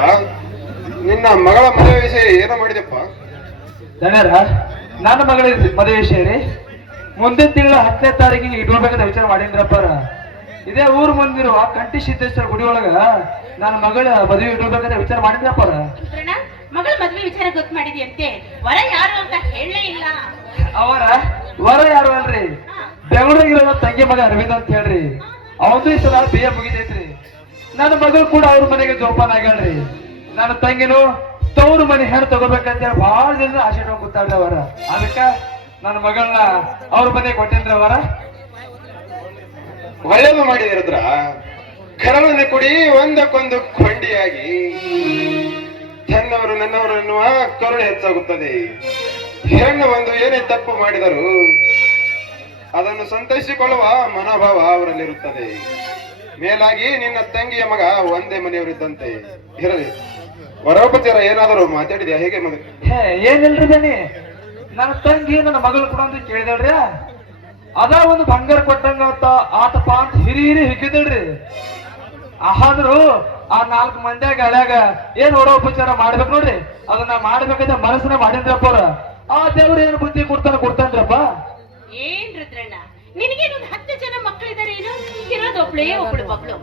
ನಿನ್ನ ಮಗಳ ಮದುವೆ ವಿಷಯ ಏನೋ ಮಾಡಿದೆಪ್ಪ? ದಣ್ಯರ ನನ್ನ ಮಗಳ ಮದುವೆ ವಿಷಯ ರೀ ಮುಂದಿನ ತಿಂಗಳ 10ನೇ ತಾರೀಕಿಗೆ ಇಟ್ಕೋಬೇಕಂತ ವಿಚಾರ ಮಾಡೀನ್ರಪ್ಪರ. ಇದೇ ಊರು ಮುಂದಿರುವ ಕಂಠಿ ಸಿದ್ದೇಶ್ವರ ಗುಡಿ ಒಳಗ ನನ್ನ ಮಗಳ ಮದುವೆ ಇಟ್ಕೋಬೇಕಂತ ವಿಚಾರ ಮಾಡಿದ್ರಪ್ಪರ. ಮಗಳ ಮದ್ವೆ ವಿಚಾರ ಗೊತ್ತು ಮಾಡಿದ್ಯಂತೆ, ವರ ಯಾರು ಅಂತ ಹೇಳಲೇ ಇಲ್ಲ. ಅವರ ವರ ಯಾರು ಅಲ್ರಿ, ಬೆಂಗಳೂರಿಗಿರೋ ತಂಗಿ ಮಗ ಅರವಿಂದ್ ಅಂತ ಹೇಳ್ರಿ. ಅವನು ಈ ಸಲ BA ಮುಗಿದೈತ್ರಿ. ನನ್ನ ಮಗಳು ಕೂಡ ಅವ್ರ ಮನೆಗೆ ಜೋಪಾನ ಆಗ್ಯಾಳ್ರಿ. ನನ್ನ ತಂಗಿನು ತವ್ರ ಮನೆ ಹೆಣ್ಣು ತಗೋಬೇಕಂತ ಹೇಳಿ ಬಹಳ ದಿನ ಆಸೆ ಕೂತಾಳ್ರಿ ಅವರ. ಅದಕ್ಕ ನನ್ನ ಮಗಳನ್ನ ಅವ್ರ ಮನೆಗೆ ಕೊಟ್ಟಿದ್ರ ಅವರ. ಒಳ್ಳೇದು ಮಾಡಿದಿರದ್ರ ಕರಳನ್ನ ಕುಡಿ ಒಂದಕ್ಕೊಂದು ಕೊಂಡಿಯಾಗಿ ತನ್ನವರು ನನ್ನವರು ಎನ್ನುವ ಕರುಣೆ ಹೆಚ್ಚಾಗುತ್ತದೆ. ಹೆಣ್ಣು ಒಂದು ಏನೇ ತಪ್ಪು ಮಾಡಿದರೂ ಅದನ್ನು ಸಂತೈಸಿಕೊಳ್ಳುವ ಮನೋಭಾವ ಅವರಲ್ಲಿರುತ್ತದೆ. ಮೇಲಾಗಿ ನಿನ್ನ ತಂಗಿಯ ಮಗ ಒಂದೇ ಮನೆಯವರಿದ್ದಂತೆ ಇರಲಿ. ವರೋಪಚಾರ ಏನಾದರೂ ಮಾತಾಡಿದ್ಯಾ? ಹೇಗೆ ಏನಿಲ್ರಿ ಬನ್ನಿ, ನನ್ನ ತಂಗಿ ನನ್ನ ಮಗಳು ಕೂಡ ಅಂತ ಕೇಳಿದಳ್ರಿ. ಅದ ಒಂದು ಬಂಗಾರ ಕೊಟ್ಟಂಗ ಆತಪ್ಪ ಅಂತ ಹಿರಿ ಹಿಕ್ಕಿದಳ್ರಿ. ಆದ್ರೂ ಆ 4 ಮಂದಿಯಾಗ ಹಳ್ಯಾಗ ಏನ್ ವರೋಪಚಾರ ಮಾಡ್ಬೇಕು ನೋಡ್ರಿ, ಅದನ್ನ ಮಾಡ್ಬೇಕಂತ ಮನಸ್ಸನ್ನ ಮಾಡಿದ್ರಪ್ಪ ಅವ್ರ. ಆ ದೇವ್ರ ಏನು ಬುದ್ಧಿ ಕೊಡ್ತಾನ್ರಪ್ಪ. ಏನ್ ರುದ್ರಣ್ಣ, ನಿನಗೇನೊಂದು 10 ಜನ ಮಕ್ಕಳಿದ್ದಾರೆ, ಏನು ಇರೋದೊಬ್ಳೇ ಒಬ್ಳು ಮಗಳು.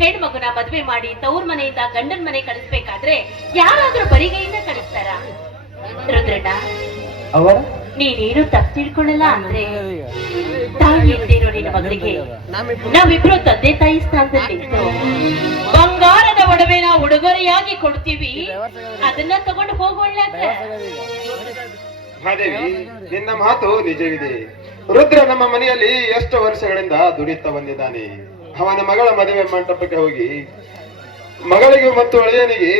ಹೆಣ್ಮಗುನ ಮದ್ವೆ ಮಾಡಿ ತವ್ರ ಮನೆಯಿಂದ ಗಂಡನ ಮನೆ ಕಳಿಸ್ಬೇಕಾದ್ರೆ ಯಾರಾದ್ರೂ ಬರಿಗೈಯಿಂದ ಕಳಿಸ್ತಾರ? ರುದ್ರಣ್ಣ, ಅವರ ನೀನೇನು ತಪ್ಪು ತಿಳ್ಕೊಳ್ಳಲ್ಲ ಅಂದ್ರೆ ತಾಯಿ ಇಲ್ದಿರೋ ನಿನ್ನ ಮಗಳಿಗೆ ನಾವಿಬ್ರು ತಂದೆ ತಾಯಿ ಸ್ಥಾನದಲ್ಲಿ ನಿಂತು ಬಂಗಾರದ ಒಡವೆನ ಉಡುಗೊರೆಯಾಗಿ ಕೊಡ್ತೀವಿ, ಅದನ್ನ ತಗೊಂಡು ಹೋಗೋಳ್ಳ. ಮಹಾದೇವಿ, ನಿನ್ನ ಮಾತು ನಿಜವಿದೆ. ರುದ್ರ ನಮ್ಮ ಮನೆಯಲ್ಲಿ ಎಷ್ಟು ವರ್ಷಗಳಿಂದ ದುಡಿಯುತ್ತಾ ಬಂದಿದ್ದಾನೆ. ಅವನ ಮಗಳ ಮದುವೆ ಮಂಟಪಕ್ಕೆ ಹೋಗಿ ಮಗಳಿಗೆ ಮತ್ತು ಅಳಿಯನಿಗೆ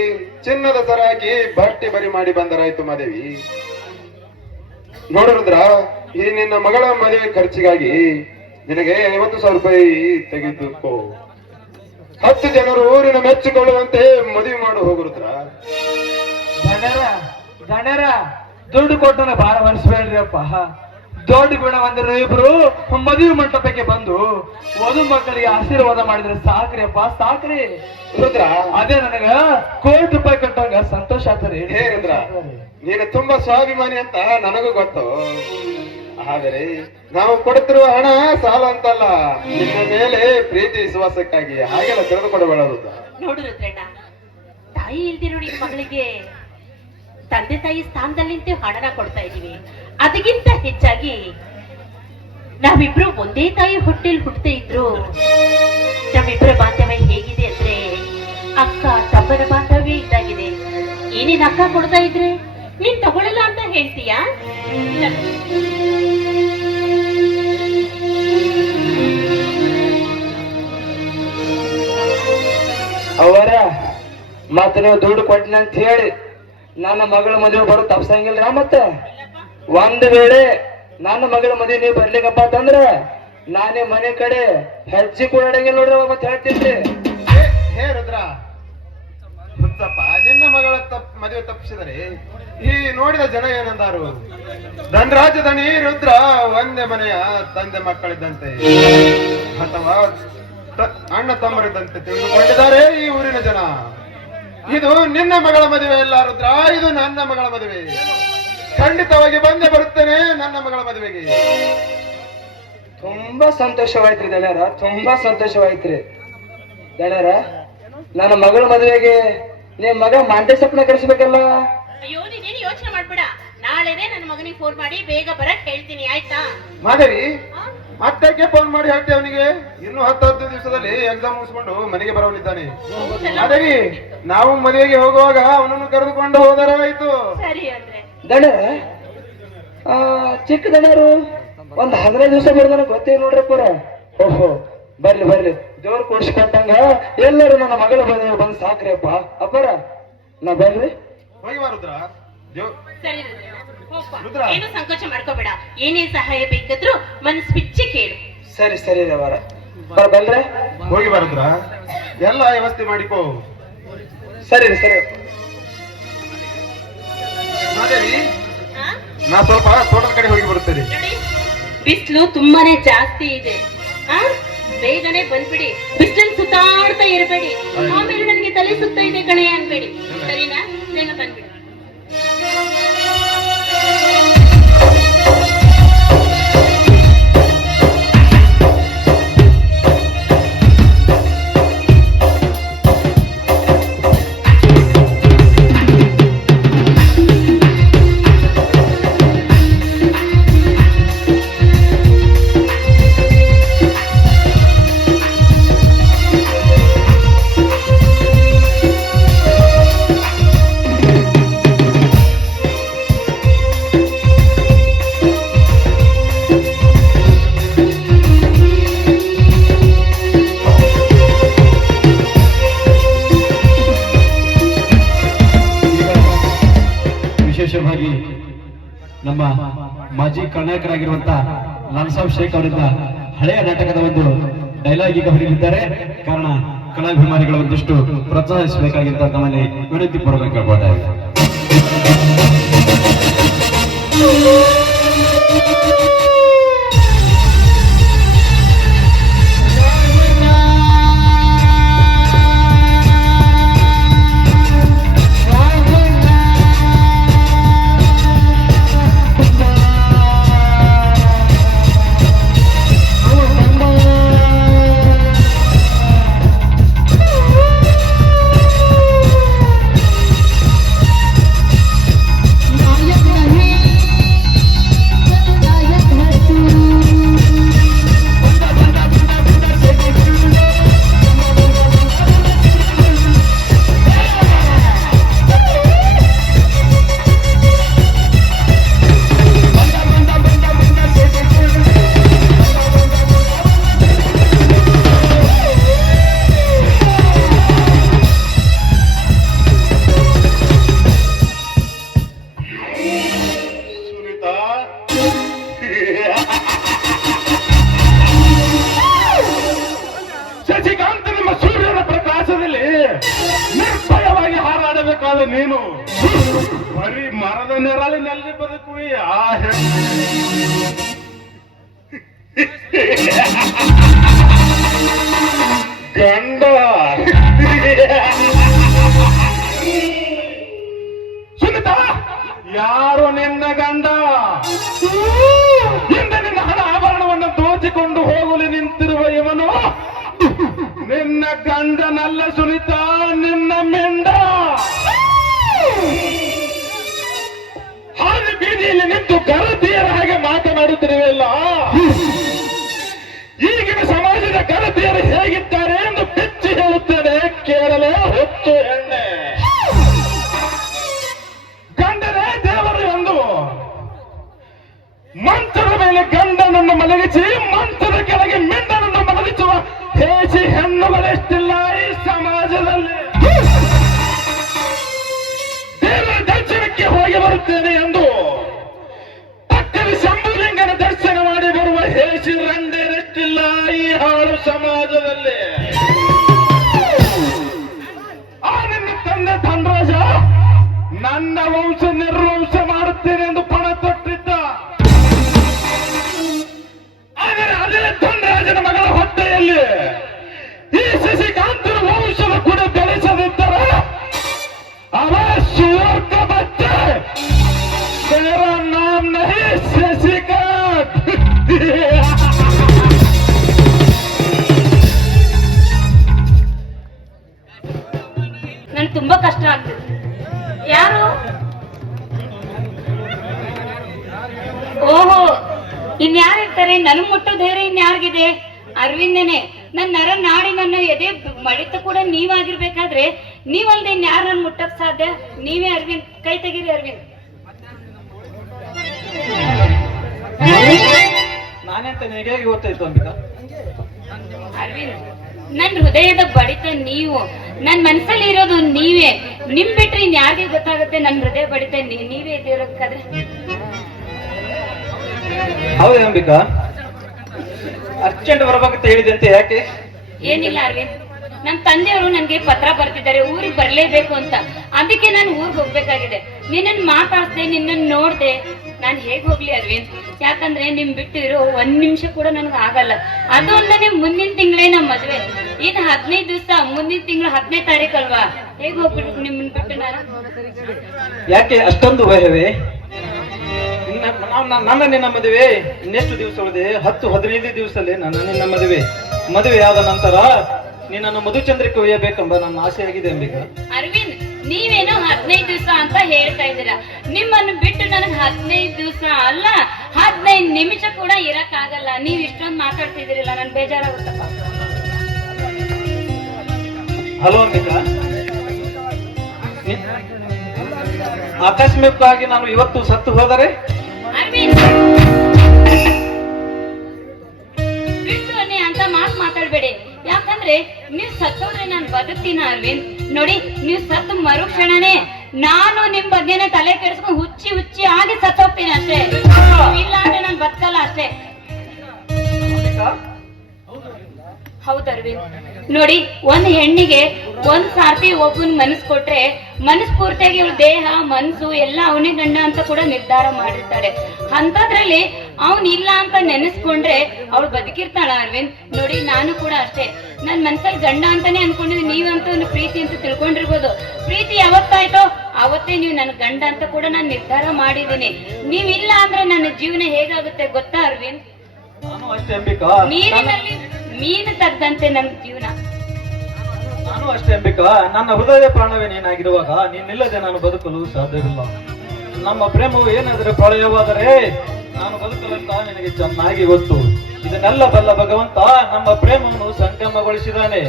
ಚಿನ್ನದ ಸರ ಹಾಕಿ ಬಟ್ಟೆ ಬರಿ ಮಾಡಿ ಬಂದರಾಯ್ತು. ಮಾದೇವಿ ನೋಡು ರುದ್ರ, ಈ ನಿನ್ನ ಮಗಳ ಮದುವೆ ಖರ್ಚಿಗಾಗಿ ನಿನಗೆ 50,000 ರೂಪಾಯಿ ತೆಗೆದುಕೋ. 10 ಜನರು ಊರಿನ ಮೆಚ್ಚಿಕೊಳ್ಳುವಂತೆ ಮದುವೆ ಮಾಡು ಹೋಗು ರುದ್ರ. ಗಣ್ಯರ ದುಡ್ಡು ಕೊಟ್ಟು ಬಾಳ ವರ್ಷಬೇಡ್ರಿ ಅಪ್ಪ. ದೊಡ್ಡ ಗುಣ ಒಂದಿರೋ ಇಬ್ರು ಮದುವೆ ಮಂಟಪಕ್ಕೆ ಬಂದು ವಧು ಮಕ್ಕಳಿಗೆ ಆಶೀರ್ವಾದ ಮಾಡಿದ್ರೆ ಸಾಕ್ರಿ ಅಪ್ಪ, ಸಾಕ್ರಿ. ರುದ್ರ, ಅದೇ ನನಗ ₹1,00,00,000 ಕಟ್ಟಂಗ ಸಂತೋಷ ಆಗ್ತದೆ. ಹೇ ರುದ್ರ, ನೀನು ತುಂಬಾ ಸ್ವಾಭಿಮಾನಿ ಅಂತ ನನಗೂ ಗೊತ್ತು. ಆದರೆ ನಾವು ಕೊಡುತ್ತಿರುವ ಹಣ ಸಾಲ ಅಂತಲ್ಲ, ನಿನ್ನ ಮೇಲೆ ಪ್ರೀತಿ ವಿಶ್ವಾಸಕ್ಕಾಗಿ. ಹಾಗೆಲ್ಲ ತಿಳಿದುಕೊಡಬೇಡ ರುದ್ರ. ನೋಡು ರುದ್ರಣ್ಣ, ತಾಯಿ ಇಲ್ದಿರೋ ನಿನ್ ಮಗಳಿಗೆ ತಂದೆ ತಾಯಿ ಸ್ಥಾನದಲ್ಲಿ ನಿಂತು ಹಣನ ಕೊಡ್ತಾ ಇದೀವಿ. ಅದಕ್ಕಿಂತ ಹೆಚ್ಚಾಗಿ ನಾವಿಬ್ರು ಒಂದೇ ತಾಯಿ ಹೊಟ್ಟೆಲ್ ಹುಟ್ಟದೇ ಇದ್ರು ನಮ್ಮಿಬ್ಬರ ಬಾಂಧವ್ಯ ಹೇಗಿದೆ ಅಂದ್ರೆ ಅಕ್ಕ ತಮ್ಮನ ಬಾಂಧವ್ಯ ಇದ್ದಾಗಿದೆ. ಏನೇನ್ ಅಕ್ಕ ಕೊಡ್ತಾ ಇದ್ರೆ ನೀನ್ ತಗೊಳ್ಳಲ್ಲ ಅಂತ ಹೇಳ್ತೀಯಾ? ಅವರ ಮತ್ತ ನೀವು ದುಡ್ಡು ಕೊಟ್ಟಿನ ಅಂತ ಹೇಳಿ ನನ್ನ ಮಗಳ ಮದುವೆ ಬರೋ ತಪ್ಸಂಗಿಲ್ರ. ಮತ್ತೆ ಒಂದ್ ವೇಳೆ ನನ್ನ ಮಗಳ ಮದುವೆ ನೀವು ಬರ್ಲಿಕ್ಕಪ್ಪ ಅಂತಂದ್ರ ನಾನೇ ಮನೆ ಕಡೆ ಹೆಜ್ಜೆ ಕೂಡಂಗಿಲ್ಲ ನೋಡ್ರಿ. ಮತ್ತೆ ಹೇಳ್ತೀನಿ, ಹೇ ರುದ್ರ, ಹುಚ್ಚಪ್ಪ, ನಿನ್ನ ಮಗಳ ಮದುವೆ ತಪ್ಪಿಸಿದರೆ ಈ ನೋಡಿದ ಜನ ಏನಂದಾರು? ಧನರಾಜ ದಣಿ ರುದ್ರ ಒಂದೇ ಮನೆಯ ತಂದೆ ಮಕ್ಕಳಿದ್ದಂತೆ ಅಥವಾ ಅಣ್ಣ ತಮ್ಮರಿದ್ದಂತೆ ತಿಳಿದುಕೊಂಡಿದ್ದಾರೆ ಈ ಊರಿನ ಜನ. ಇದು ನಿನ್ನ ಮಗಳ ಮದುವೆ ಅಲ್ಲ ರುದ್ರ, ಇದು ನನ್ನ ಮಗಳ ಮದುವೆ. ಖಂಡಿತವಾಗಿ ಬಂದೇ ಬರುತ್ತೇನೆ ನನ್ನ ಮಗಳ ಮದುವೆಗೆ. ತುಂಬಾ ಸಂತೋಷವಾಯ್ತ್ರಿ ದಣ್ಯರ, ತುಂಬಾ ಸಂತೋಷವಾಯ್ತ್ರಿ ದಣ್ಯರ. ನನ್ನ ಮಗಳ ಮದುವೆಗೆ ನಿಮ್ ಮಗ ಮಂಡ್ಯ ಸಪ್ನ ಕಳಿಸ್ಬೇಕಲ್ಲ. ಅಯ್ಯೋ, ನೀನೇನು ಯೋಚನೆ ಮಾಡ್ಬೇಡ. ನಾಳೆನೆ ನನ್ನ ಮಗನಿಗೆ ಫೋನ್ ಮಾಡಿ ಬೇಗ ಬರಕ್ ಹೇಳ್ತೀನಿ, ಆಯ್ತಾ? ಮಾದೇವಿ, ಮತ್ತೆ ಫೋನ್ ಮಾಡಿ ಹೇಳ್ತೇವೆ ಅವನಿಗೆ. ಇನ್ನು 10 ದಿವಸದಲ್ಲಿ ಎಕ್ಸಾಮ್ ಮುಗಿಸ್ಕೊಂಡು ಮನೆಗೆ ಬರೋನಿದ್ದಾನೆ. ಮಾದೇವಿ, ನಾವು ಮದುವೆಗೆ ಹೋಗುವಾಗ ಅವನನ್ನು ಕರೆದುಕೊಂಡು ಹೋದರಾಯ್ತು. ಸರಿ ಅಂದ್ರೆ ದಣ್ಯರ, ಚಿಕ್ಕ ದಣ್ಯರು ಒಂದ್ 15 ದಿವಸ ಬರ್ದಾನ ಗೊತ್ತೇ ನೋಡ್ರಿ ಪೂರ. ಓಹೋ, ಬರ್ಲಿ ಬರ್ಲಿ, ದೇವ್ರು ಕೊಡ್ಸ್ಕೊಟ್ಟಂಗ ಎಲ್ಲರೂ ನನ್ನ ಮಗಳ ಬಂದು ಸಾಕ್ರಿ ಅಪ್ಪ. ಅಪ್ಪರ ನಾ ಬರ್ರಿ. ಹೋಗಿ ಬಾರುದ್ರ. ಸರಿ ರುದ್ರ, ಏನು ಸಂಕೋಚ ಮಾಡ್ಕೋಬೇಡ. ಏನೇ ಸಹಾಯ ಬೇಕಾದ್ರೂ ಮನಸ್ಸು ಬಿಚ್ಚಿ ಕೇಳು. ಸರಿ ಸರಿ ರವರ ಬಲ್ರೆ. ಹೋಗಿ ಬಾರುದ್ರ, ಎಲ್ಲ ವ್ಯವಸ್ಥೆ ಮಾಡಿಕೋ. ಸರಿ ಸರಿ ಅಪ್ಪ. ಮಾದೇವಿ, ನಾ ಸ್ವಲ್ಪ ತೋಟದ ಕಡೆ ಹೋಗಿ ಬರುತ್ತೇನೆ. ನೋಡಿ, ಬಿಸಿಲು ತುಂಬಾನೇ ಜಾಸ್ತಿ ಇದೆ. ಬೇಗನೆ ಬಂದ್ಬಿಡಿ, ಬಿಸಿಲಲ್ಲಿ ಸುತ್ತಾಡ್ತಾ ಇರಬೇಡಿ. ಆಮೇಲೆ ನನಗೆ ತಲೆ ಸುತ್ತ ಇದೆ ಕಣೆ ಅನ್ಬೇಡಿ, ಸರಿನಾ? ಬೇಗ ಬಂದ್ಬಿಡಿ. ವಿಶೇಷವಾಗಿ ನಮ್ಮ ಮಾಜಿ ಕರ್ನಾಟಕರಾಗಿರುವಂತಹ ಲಾಲ್ ಸಾಬ್ ಶೇಖ್ ಅವರಿಂದ ಹಳೆಯ ನಾಟಕದ ಒಂದು ಡೈಲಾಗ್ ಈಗ ಬರೆಯಲಿದ್ದಾರೆ. ಕಾರಣ ಕಲಾಭಿಮಾನಿಗಳ ಒಂದಿಷ್ಟು ಪ್ರೋತ್ಸಾಹಿಸಬೇಕಾಗಿದ್ದ ತಮ್ಮಲ್ಲಿ ವಿನಂತಿ ಪೂರ್ವಕ ಕೇಳ್ಬೋದಾಗಿದೆ. ಶಶಿಕಾಂತ್ ನಿಮ್ಮ ಸೂರ್ಯನ ಪ್ರಕಾಶದಲ್ಲಿ ನಿರ್ಭಯವಾಗಿ ಹಾರಾಡಬೇಕಾದ ನೀನು ಬರೀ ಮರದ ನೆರಳಿನಲ್ಲಿ ಬದುಕುವಿ. ಗಂಡ ಸುನಿತಾ, ಯಾರು ನಿನ್ನ ಗಂಡ? ಹಿಂದೆ ನಿನ್ನ ಹಣ ಆಭರಣವನ್ನು ದೋಚಿಕೊಂಡು ಹೋಗಲು ನಿಂತಿರುವ ಇವನು ನಿನ್ನ ಗಂಡನಲ್ಲ ಸುನಿತಾ, ನಿನ್ನ ಮೆಂಡ. ಹಾಗೆ ಬೀದಿಯಲ್ಲಿ ನಿಂತು ಗರತಿಯರ ಹಾಗೆ ಮಾತನಾಡುತ್ತಿರುವಲ್ಲ, ಈಗಿನ ಸಮಾಜದ ಗರತಿಯರು ಹೇಗಿದ್ದಾರೆ ಎಂದು ಬೆಚ್ಚಿ ಹೇಳುತ್ತೇನೆ, ಕೇಳಲೇ ಹೊತ್ತು ಎಣ್ಣೆ. ಗಂಡನೇ ದೇವರು ಎಂದು ಮಂಚದ ಮೇಲೆ ಗಂಡನನ್ನು ಮಲಗಿಸಿ ಮಂಚದ ಕೆಳಗೆ ಮೆಂಡನನ್ನು ಮಲಗಿಸುವ ಹೇಸಿ ಹೆಣ್ಣುಗಳೆಷ್ಟಿಲ್ಲ ಈ ಸಮಾಜದಲ್ಲಿ. ದೇವರ ದರ್ಶನಕ್ಕೆ ಹೋಗಿ ಬರುತ್ತೇನೆ ಎಂದು ಪಕ್ಕದ ಶಂಭುಲಿಂಗನ ದರ್ಶನ ಮಾಡಿ ಬರುವ ಹೇಸಿ ರಂಡೇರೆಷ್ಟಿಲ್ಲ ಈ ಹಾಳು ಸಮಾಜದಲ್ಲಿ. ಆ ನಿನ್ನ ತಂದೆ ಧನರಾಜ ನನ್ನ ವಂಶ ನಿರ್ವಂಶ ಮಾಡುತ್ತೇನೆ ಎಂದು ಪಣ ತೊಟ್ಟಿದ್ದ. ಆದರೆ ಅದೇ ಧನರಾಜನ ಮಗಳ ಹೊಟ್ಟೆಯಲ್ಲಿ ಈ ಶಶಿಕಾಂತನ ವಂಶದ ಕೂಡ ಬೆಳೆಸದಿದ್ದರೆ ಅವ ಸುವರ್ಗ ಬಚ್ಚೆ, तेरा नाम नहीं शशिकांत. ನನ್ಗೆ ತುಂಬಾ ಕಷ್ಟ ಆಗ್ತದೆ. ಯಾರು? ಓಹೋ, ಇನ್ಯಾರಿರ್ತಾರೆ? ನನ್ ಮುಟ್ಟೋ ಧೈರ್ಯ ಇನ್ಯಾರಿಗಿದೆ? ಅರವಿಂದನೇ. ನನ್ನ ನರ ನಾಡಿ ನನ್ನ ಎದೆ ಮಡಿತ ಕೂಡ ನೀವಾಗಿರ್ಬೇಕಾದ್ರೆ ನೀವಲ್ದೆ ಇನ್ಯಾರು ನನ್ ಮುಟ್ಟಕ್ ಸಾಧ್ಯ? ನೀವೇ ಅರವಿಂದ್. ಕೈ ತೆಗೀರಿ ಅರವಿಂದ್. ನಾನೆಂತ ನಿನಗೆ ಹೇಗೆ ಗೊತ್ತಾಯ್ತು ಅಂಬಿಕಾ? ಅರವಿಂದ್, ನನ್ ಹೃದಯದ ಬಡಿತ ನೀವು, ನನ್ ಮನಸ್ಸಲ್ಲಿ ಇರೋದು ನೀವೇ. ನಿಮ್ ಬಿಟ್ರೆ ಇನ್ಯಾರಿಗೆ ಗೊತ್ತಾಗುತ್ತೆ ನನ್ ಹೃದಯ ಬಡಿತ? ನೀವೇ ಇದ್ದಿರೋದಕ್ಕಾದ್ರೆ. ಹೌದು ಅಂಬಿಕಾ, ಅರ್ಜೆಂಟ್ ಬರ್ಬೇಕಂತ ಹೇಳಿದೆ ಅಂತ ಯಾಕೆ? ಏನಿಲ್ಲ ಅರವಿಂದ್, ನಮ್ ತಂದೆಯವರು ನನ್ಗೆ ಪತ್ರ ಬರ್ತಿದ್ದಾರೆ ಊರಿಗೆ ಬರ್ಲೇಬೇಕು ಅಂತ. ಅದಕ್ಕೆ ನಾನು ಊರಿಗೆ ಹೋಗ್ಬೇಕಾಗಿದೆ. ನಿನ್ನನ್ ಮಾತಾಡ್ದೆ, ನಿನ್ನನ್ ನೋಡ್ದೆ, ನಾನ್ ಹೇಗ್ ಹೋಗ್ಲಿ ಅರವಿಂದ್? ಯಾಕಂದ್ರೆ ನಿಮ್ ಬಿಟ್ಟು ಇರೋ 1 ನಿಮಿಷ ಕೂಡ ನನಗೆ ಆಗಲ್ಲ. ಅದು ಅಲ್ಲದೆ ಮುಂದಿನ ತಿಂಗಳೇ ನಮ್ಮ ಮದ್ವೆ. ಇನ್ 15 ದಿವಸ, ಮುಂದಿನ ತಿಂಗಳು 15ನೇ ತಾರೀಕು ಅಲ್ವಾ? ಹೇಗ್ ಹೋಗ್ಬಿಟ್ಟು ನಿಮ್ಮನ್ ಬಿಟ್ಟು ನಾನು? ಯಾಕೆ ಅಷ್ಟೊಂದು ಭಯವೇ? ನನ್ನ ನಿನ್ನ ಮದುವೆ ಇನ್ನೆಷ್ಟು ದಿವಸ ಉಳಿದೆ? 10-15 ದಿವಸದಲ್ಲಿ ನನ್ನ ನಿನ್ನ ಮದುವೆ ಆದ ನಂತರ ನಿನ್ನನ್ನು ಮಧುಚಂದ್ರಕ್ಕೆ ಒಯ್ಯಬೇಕೆಂಬ ನನ್ನ ಆಸೆ ಆಗಿದೆ ಅಂಬಿಕಾ. ಅರವಿಂದ್, ನೀವೇನೋ 15 ದಿವಸ ಅಂತ ಹೇಳ್ತಾ ಇದ್ದೀರಾ. ನಿಮ್ಮನ್ನು ಬಿಟ್ಟು ನನಗೆ 15 ದಿವಸ ಅಲ್ಲ, 15 ನಿಮಿಷ ಕೂಡ ಇರಕ್ ಆಗಲ್ಲ. ನೀವ್ ಇಷ್ಟೊಂದು ಮಾತಾಡ್ತಿದ್ದೀರಲ್ಲ, ನನ್ ಬೇಜಾರಾಗುತ್ತಪ್ಪ. ಹಲೋ ಅಂಬಿಕಾ, ಆಕಸ್ಮಿಕವಾಗಿ ನಾನು ಇವತ್ತು ಸತ್ತು ಹೋದರೆ? ಅರವಿಂದ್, ಬಿಟ್ಟು ಅನ್ನಿ ಅಂತ ಮಾತಾಡ್ಬೇಡಿ. ಯಾಕಂದ್ರೆ ನೀವ್ ಸತ್ತೋದ್ರೆ ನಾನು ಬದುಕ್ತೀನ ಅರವಿಂದ್. ನೋಡಿ, ನೀವ್ ಸತ್ತು ಮರುಕ್ಷಣನೇ ನಾನು ನಿಮ್ ಬಗ್ಗೆನೆ ತಲೆ ಕೆಡಿಸ್ಕೊಂಡು ಹುಚ್ಚಿ ಆಗಿ ಸತ್ತೋಗ್ತೀನಿ ಅಷ್ಟೇ. ಇಲ್ಲ ಅಂದ್ರೆ ನಾನು ಬದುಕಲ್ಲ ಅಷ್ಟೇ. ಹೌದು ಅರವಿಂದ್, ನೋಡಿ, ಒಂದ್ ಹೆಣ್ಣಿಗೆ ಒಂದ್ ಸಾರ್ತಿ ಒಬ್ಬನ್ ಮನಸ್ಸು ಕೊಟ್ರೆ ಮನಸ್ಫೂರ್ತಿಯಾಗಿ ಇವಳ ದೇಹ ಮನಸ್ಸು ಎಲ್ಲ ಅವನೇ ಗಂಡ ಅಂತ ಕೂಡ ನಿರ್ಧಾರ ಮಾಡಿರ್ತಾರೆ. ಅಂತದ್ರಲ್ಲಿ ಅವನ್ ಇಲ್ಲ ಅಂತ ನೆನೆಸ್ಕೊಂಡ್ರೆ ಅವಳು ಬದುಕಿರ್ತಾಳ ಅರವಿಂದ್. ನೋಡಿ, ನಾನು ಕೂಡ ಅಷ್ಟೇ. ನನ್ ಮನ್ಸಲ್ಲಿ ಗಂಡ ಅಂತಾನೆ ಅನ್ಕೊಂಡಿದ್ದೆ. ನೀವಂತೂ ಪ್ರೀತಿ ಅಂತ ತಿಳ್ಕೊಂಡಿರ್ಬೋದು. ಪ್ರೀತಿ ಯಾವತ್ತಾಯ್ತೋ ಅವತ್ತೇ ನೀವು ನನ್ ಗಂಡ ಅಂತ ಕೂಡ ನಾನು ನಿರ್ಧಾರ ಮಾಡಿದ್ದೀನಿ. ನೀವಿಲ್ಲ ಅಂದ್ರೆ ನನ್ನ ಜೀವನ ಹೇಗಾಗುತ್ತೆ ಗೊತ್ತಾ ಅರವಿಂದ್? ನಾನು ಅಷ್ಟೇ ಅಂಬಿಕಾ. ನೀರಿನಲ್ಲಿ ಮೀನು ತೆಗ್ದಂತೆ ನಮ್ ಜೀವನ. ನಾನು ಅಷ್ಟೇ ಅಂಬಿಕಾ. ನನ್ನ ಹೃದಯ ಪ್ರಾಣವೇ ನೀನಾಗಿರುವಾಗ ನೀನಿಲ್ಲದೆ ನಾನು ಬದುಕಲು ಸಾಧ್ಯವಿಲ್ಲ. ನಮ್ಮ ಪ್ರೇಮವು ಏನಾದರೆ ಪ್ರಳಯವಾದರೆ ನಾನು ಬದುಕಲಂತ ನಿನಗೆ ಚೆನ್ನಾಗಿ ಗೊತ್ತು. ಇದನ್ನೆಲ್ಲ ಬಲ್ಲ ಭಗವಂತ ನಮ್ಮ ಪ್ರೇಮವನ್ನು ಸಂಗಮಗೊಳಿಸಿದಾನೆ.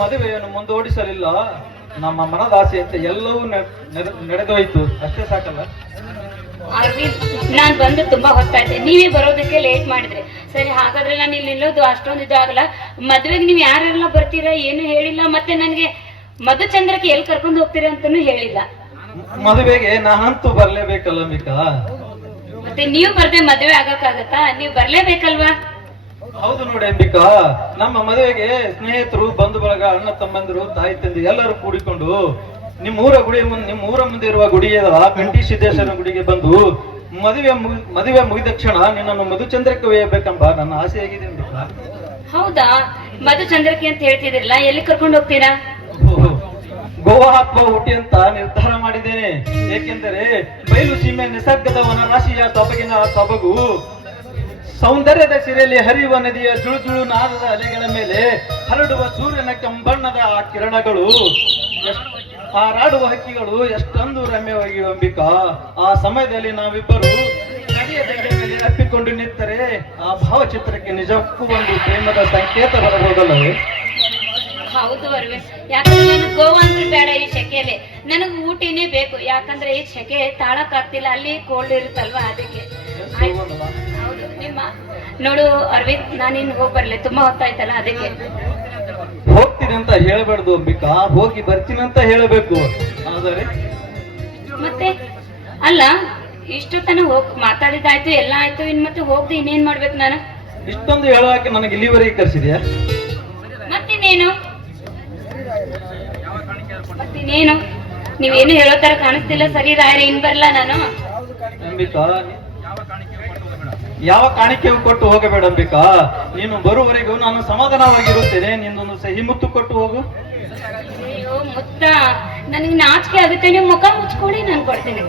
ಮದುವೆಯನ್ನು ಮುಂದೂಡಿಸಲಿಲ್ಲ. ನಮ್ಮ ಮನದಾಸೆಯಂತೆ ಎಲ್ಲವೂ ನಡೆದೋಯ್ತು. ಅಷ್ಟೇ ಸಾಕಲ್ಲ ಅರವಿಂದ್, ನಾನ್ ಬಂದು ತುಂಬಾ ಹೊತ್ತಾಯ್ತೆ. ನೀವೇ ಬರೋದಕ್ಕೆ ಲೇಟ್ ಮಾಡಿದ್ರೆ ಸರಿ. ಹಾಗಾದ್ರೆ ನಾನು ಇಲ್ಲಿ ನಿಲ್ಲೋದು ಅಷ್ಟೊಂದು ಇದು ಆಗಲ್ಲ. ಮದ್ವೆಗೆ ನೀವ್ ಯಾರೆಲ್ಲ ಬರ್ತೀರಾ ಏನು ಹೇಳಿಲ್ಲ. ಮತ್ತೆ ನನ್ಗೆ ಮಧುಚಂದ್ರಕ್ಕೆ ಎಲ್ಲಿ ಕರ್ಕೊಂಡು ಹೋಗ್ತೀರಾ ಅಂತಾನು ಹೇಳಿಲ್ಲ. ಮದುವೆಗೆ ನಾನಂತೂ ಬರ್ಲೇಬೇಕಲ್ಲ ಅಂಬಿಕಾ. ಮತ್ತೆ ನೀವು ಬರ್ದೆ ಮದ್ವೆ ಆಗಕ್ಕಾಗತ್ತಾ? ನೀವ್ ಬರ್ಲೇಬೇಕಲ್ವಾ? ಹೌದು ನೋಡಿ ಅಂಬಿಕಾ, ನಮ್ಮ ಮದುವೆಗೆ ಸ್ನೇಹಿತರು, ಬಂಧು ಬಳಗ, ಅಣ್ಣ ತಮ್ಮಂದಿರು, ತಾಯಿ ತಂದೆ ಎಲ್ಲರೂ ಕೂಡಿಕೊಂಡು ನಿಮ್ಮೂರ ಮುಂದೆ ಇರುವ ಗುಡಿಯಾದ ಕಂಠಿ ಸಿದ್ದೇಶ್ವರ ಗುಡಿಗೆ ಬಂದು ಮದುವೆ ಮುಗಿದ ಕ್ಷಣ ನಿನ್ನನ್ನು ಮಧುಚಂದ್ರಕ್ಕೆ ಒಯ್ಯಬೇಕೆಂಬ ನನ್ನ ಆಸೆ ಆಗಿದೆ ಅಂಬಿಕಾ. ಹೌದಾ? ಮಧುಚಂದ್ರಕ್ಕೆ ಅಂತ ಹೇಳ್ತಿದಿರಲ್ಲ, ಎಲ್ಲಿ ಕರ್ಕೊಂಡು ಹೋಗ್ತೀರಾ? ಗೋವಾ ಅಥವಾ ಊಟಿ ಅಂತ ನಿರ್ಧಾರ ಮಾಡಿದ್ದೇನೆ. ಏಕೆಂದರೆ ಬಯಲು ಸೀಮೆ ನಿಸರ್ಗದ ವನರಾಶಿಯ ಸೊಬಗಿನ ಸೊಬಗು, ಸೌಂದರ್ಯದ ಸಿರೆಯಲ್ಲಿ ಹರಿಯುವ ನದಿಯ ಜುಳು ನಾದದ ಅಲೆಗಳ ಮೇಲೆ ಹರಡುವ ಸೂರ್ಯನ ಕೆಂಬಣ್ಣದ ಆ ಕಿರಣಗಳು, ಹಾರಾಡುವ ಹಕ್ಕಿಗಳು ಎಷ್ಟೊಂದು ರಮ್ಯವಾಗಿವೆ ಅಂಬಿಕಾ. ಆ ಸಮಯದಲ್ಲಿ ನಾವಿಬ್ಬರು ನದಿಯ ದಂಡೆಯ ಮೇಲೆ ಅಪ್ಪಿಕೊಂಡು ನಿಂತರೆ ಆ ಭಾವಚಿತ್ರಕ್ಕೆ ನಿಜಕ್ಕೂ ಒಂದು ಪ್ರೇಮದ ಸಂಕೇತ ಬರಬಹುದಲ್ಲವೇ? ಹೌದು ಅರವಿಂದ್, ಯಾಕಂದ್ರೆ ನನಗೆ ಗೋವಾ ಅಂದ್ರೆ ಬೇಡ ಈ ಶೆಕೆಯಲ್ಲಿ. ನನಗೆ ಊಟಿನೇ ಬೇಕು. ಯಾಕಂದ್ರೆ ಈ ಶೆಕೆ ತಾಳಕ್ ಆಗ್ತಿಲ್ಲ, ಅಲ್ಲಿ ಕೋಲ್ಡ್ ಇರುತ್ತಲ್ವಾ, ಅದಕ್ಕೆ. ಹೌದು ನಿಮ್ಮ ನೋಡು ಅರವಿಂದ್, ನಾನಿನ್ ಹೋಗಿ ಬರ್ಲಿ, ತುಂಬಾ ಹೊತ್ತಾಯ್ತಲ್ಲ ಅದಕ್ಕೆ. ಹೋಗ್ತೀನಿ ಅಂತ ಹೇಳಬಾರ್ದು ಅಂಬಿಕಾ, ಹೋಗಿ ಬರ್ತೀನಿ ಅಂತ ಹೇಳಬೇಕು. ಆದರೆ ಮತ್ತೆ ಅಲ್ಲ, ಇಷ್ಟು ತನ ಮಾತಾಡಿದಾಯ್ತು, ಎಲ್ಲ ಆಯ್ತು. ಇನ್ ಮತ್ತೆ ಹೋಗ್ದೆ ಇನ್ನೇನ್ ಮಾಡ್ಬೇಕು ನಾನು? ಇಷ್ಟೊಂದು ಹೇಳೋಕೆ ನನಗೆ ಇಲ್ಲಿವರೆಗೆ ಕರ್ಸಿದ್ಯಾ? ಮತ್ತಿನ್ನೇನು ನೀವೇನು ಹೇಳೋ ತರ ಕಾಣಿಸ್ತಿಲ್ಲ. ಸರಿ ರಾಯರೇ, ಇನ್ ಬರ್ಲಾ ನಾನು? ಅಂಬಿಕಾ, ಯಾವ ಕಾಣಿಕೆಯು ಕೊಟ್ಟು ಹೋಗಬೇಡ ಅಂಬಿಕಾ. ನೀನು ಬರುವವರೆಗೂ ನಾನು ಸಮಾಧಾನವಾಗಿರುತ್ತೇನೆ. ನಿನ್ನೊಂದು ಸಹಿ ಮುತ್ತು ಕೊಟ್ಟು ಹೋಗು. ಅಯ್ಯೋ ಮುತ್ತ, ನನಗೆ ನಾಚಿಕೆ ಆಗುತ್ತೆ. ನೀವು ಮುಖ ಮುಚ್ಕೊಡಿ, ನಾನು ಕೊಡ್ತೀನಿ.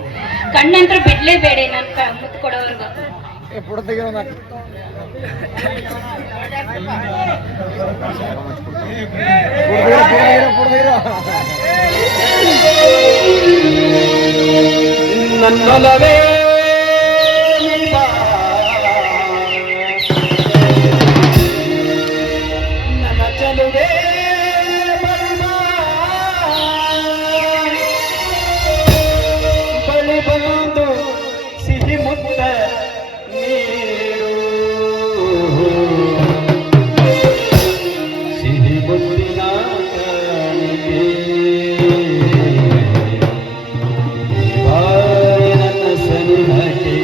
ಕಣ್ಣಂತ್ರ ಬಿಡ್ಲೇಬೇಡ ನನ್ ಮುತ್ತು ಕೊಡೋವರ್ಗು. ನನ್ನೊಲವೇ ನನ್ನ ಚಲುವೆ ಬಳಿ ಬಂದು ಸಿಹಿ ಮುತ್ತ ನೀರು, ಸಿಹಿ ಮುತ್ತಿನ ಕಾಣಿಕೆ ನನ್ನ ಸನಿಹಕ್ಕೆ.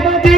ಗೆಳತಿ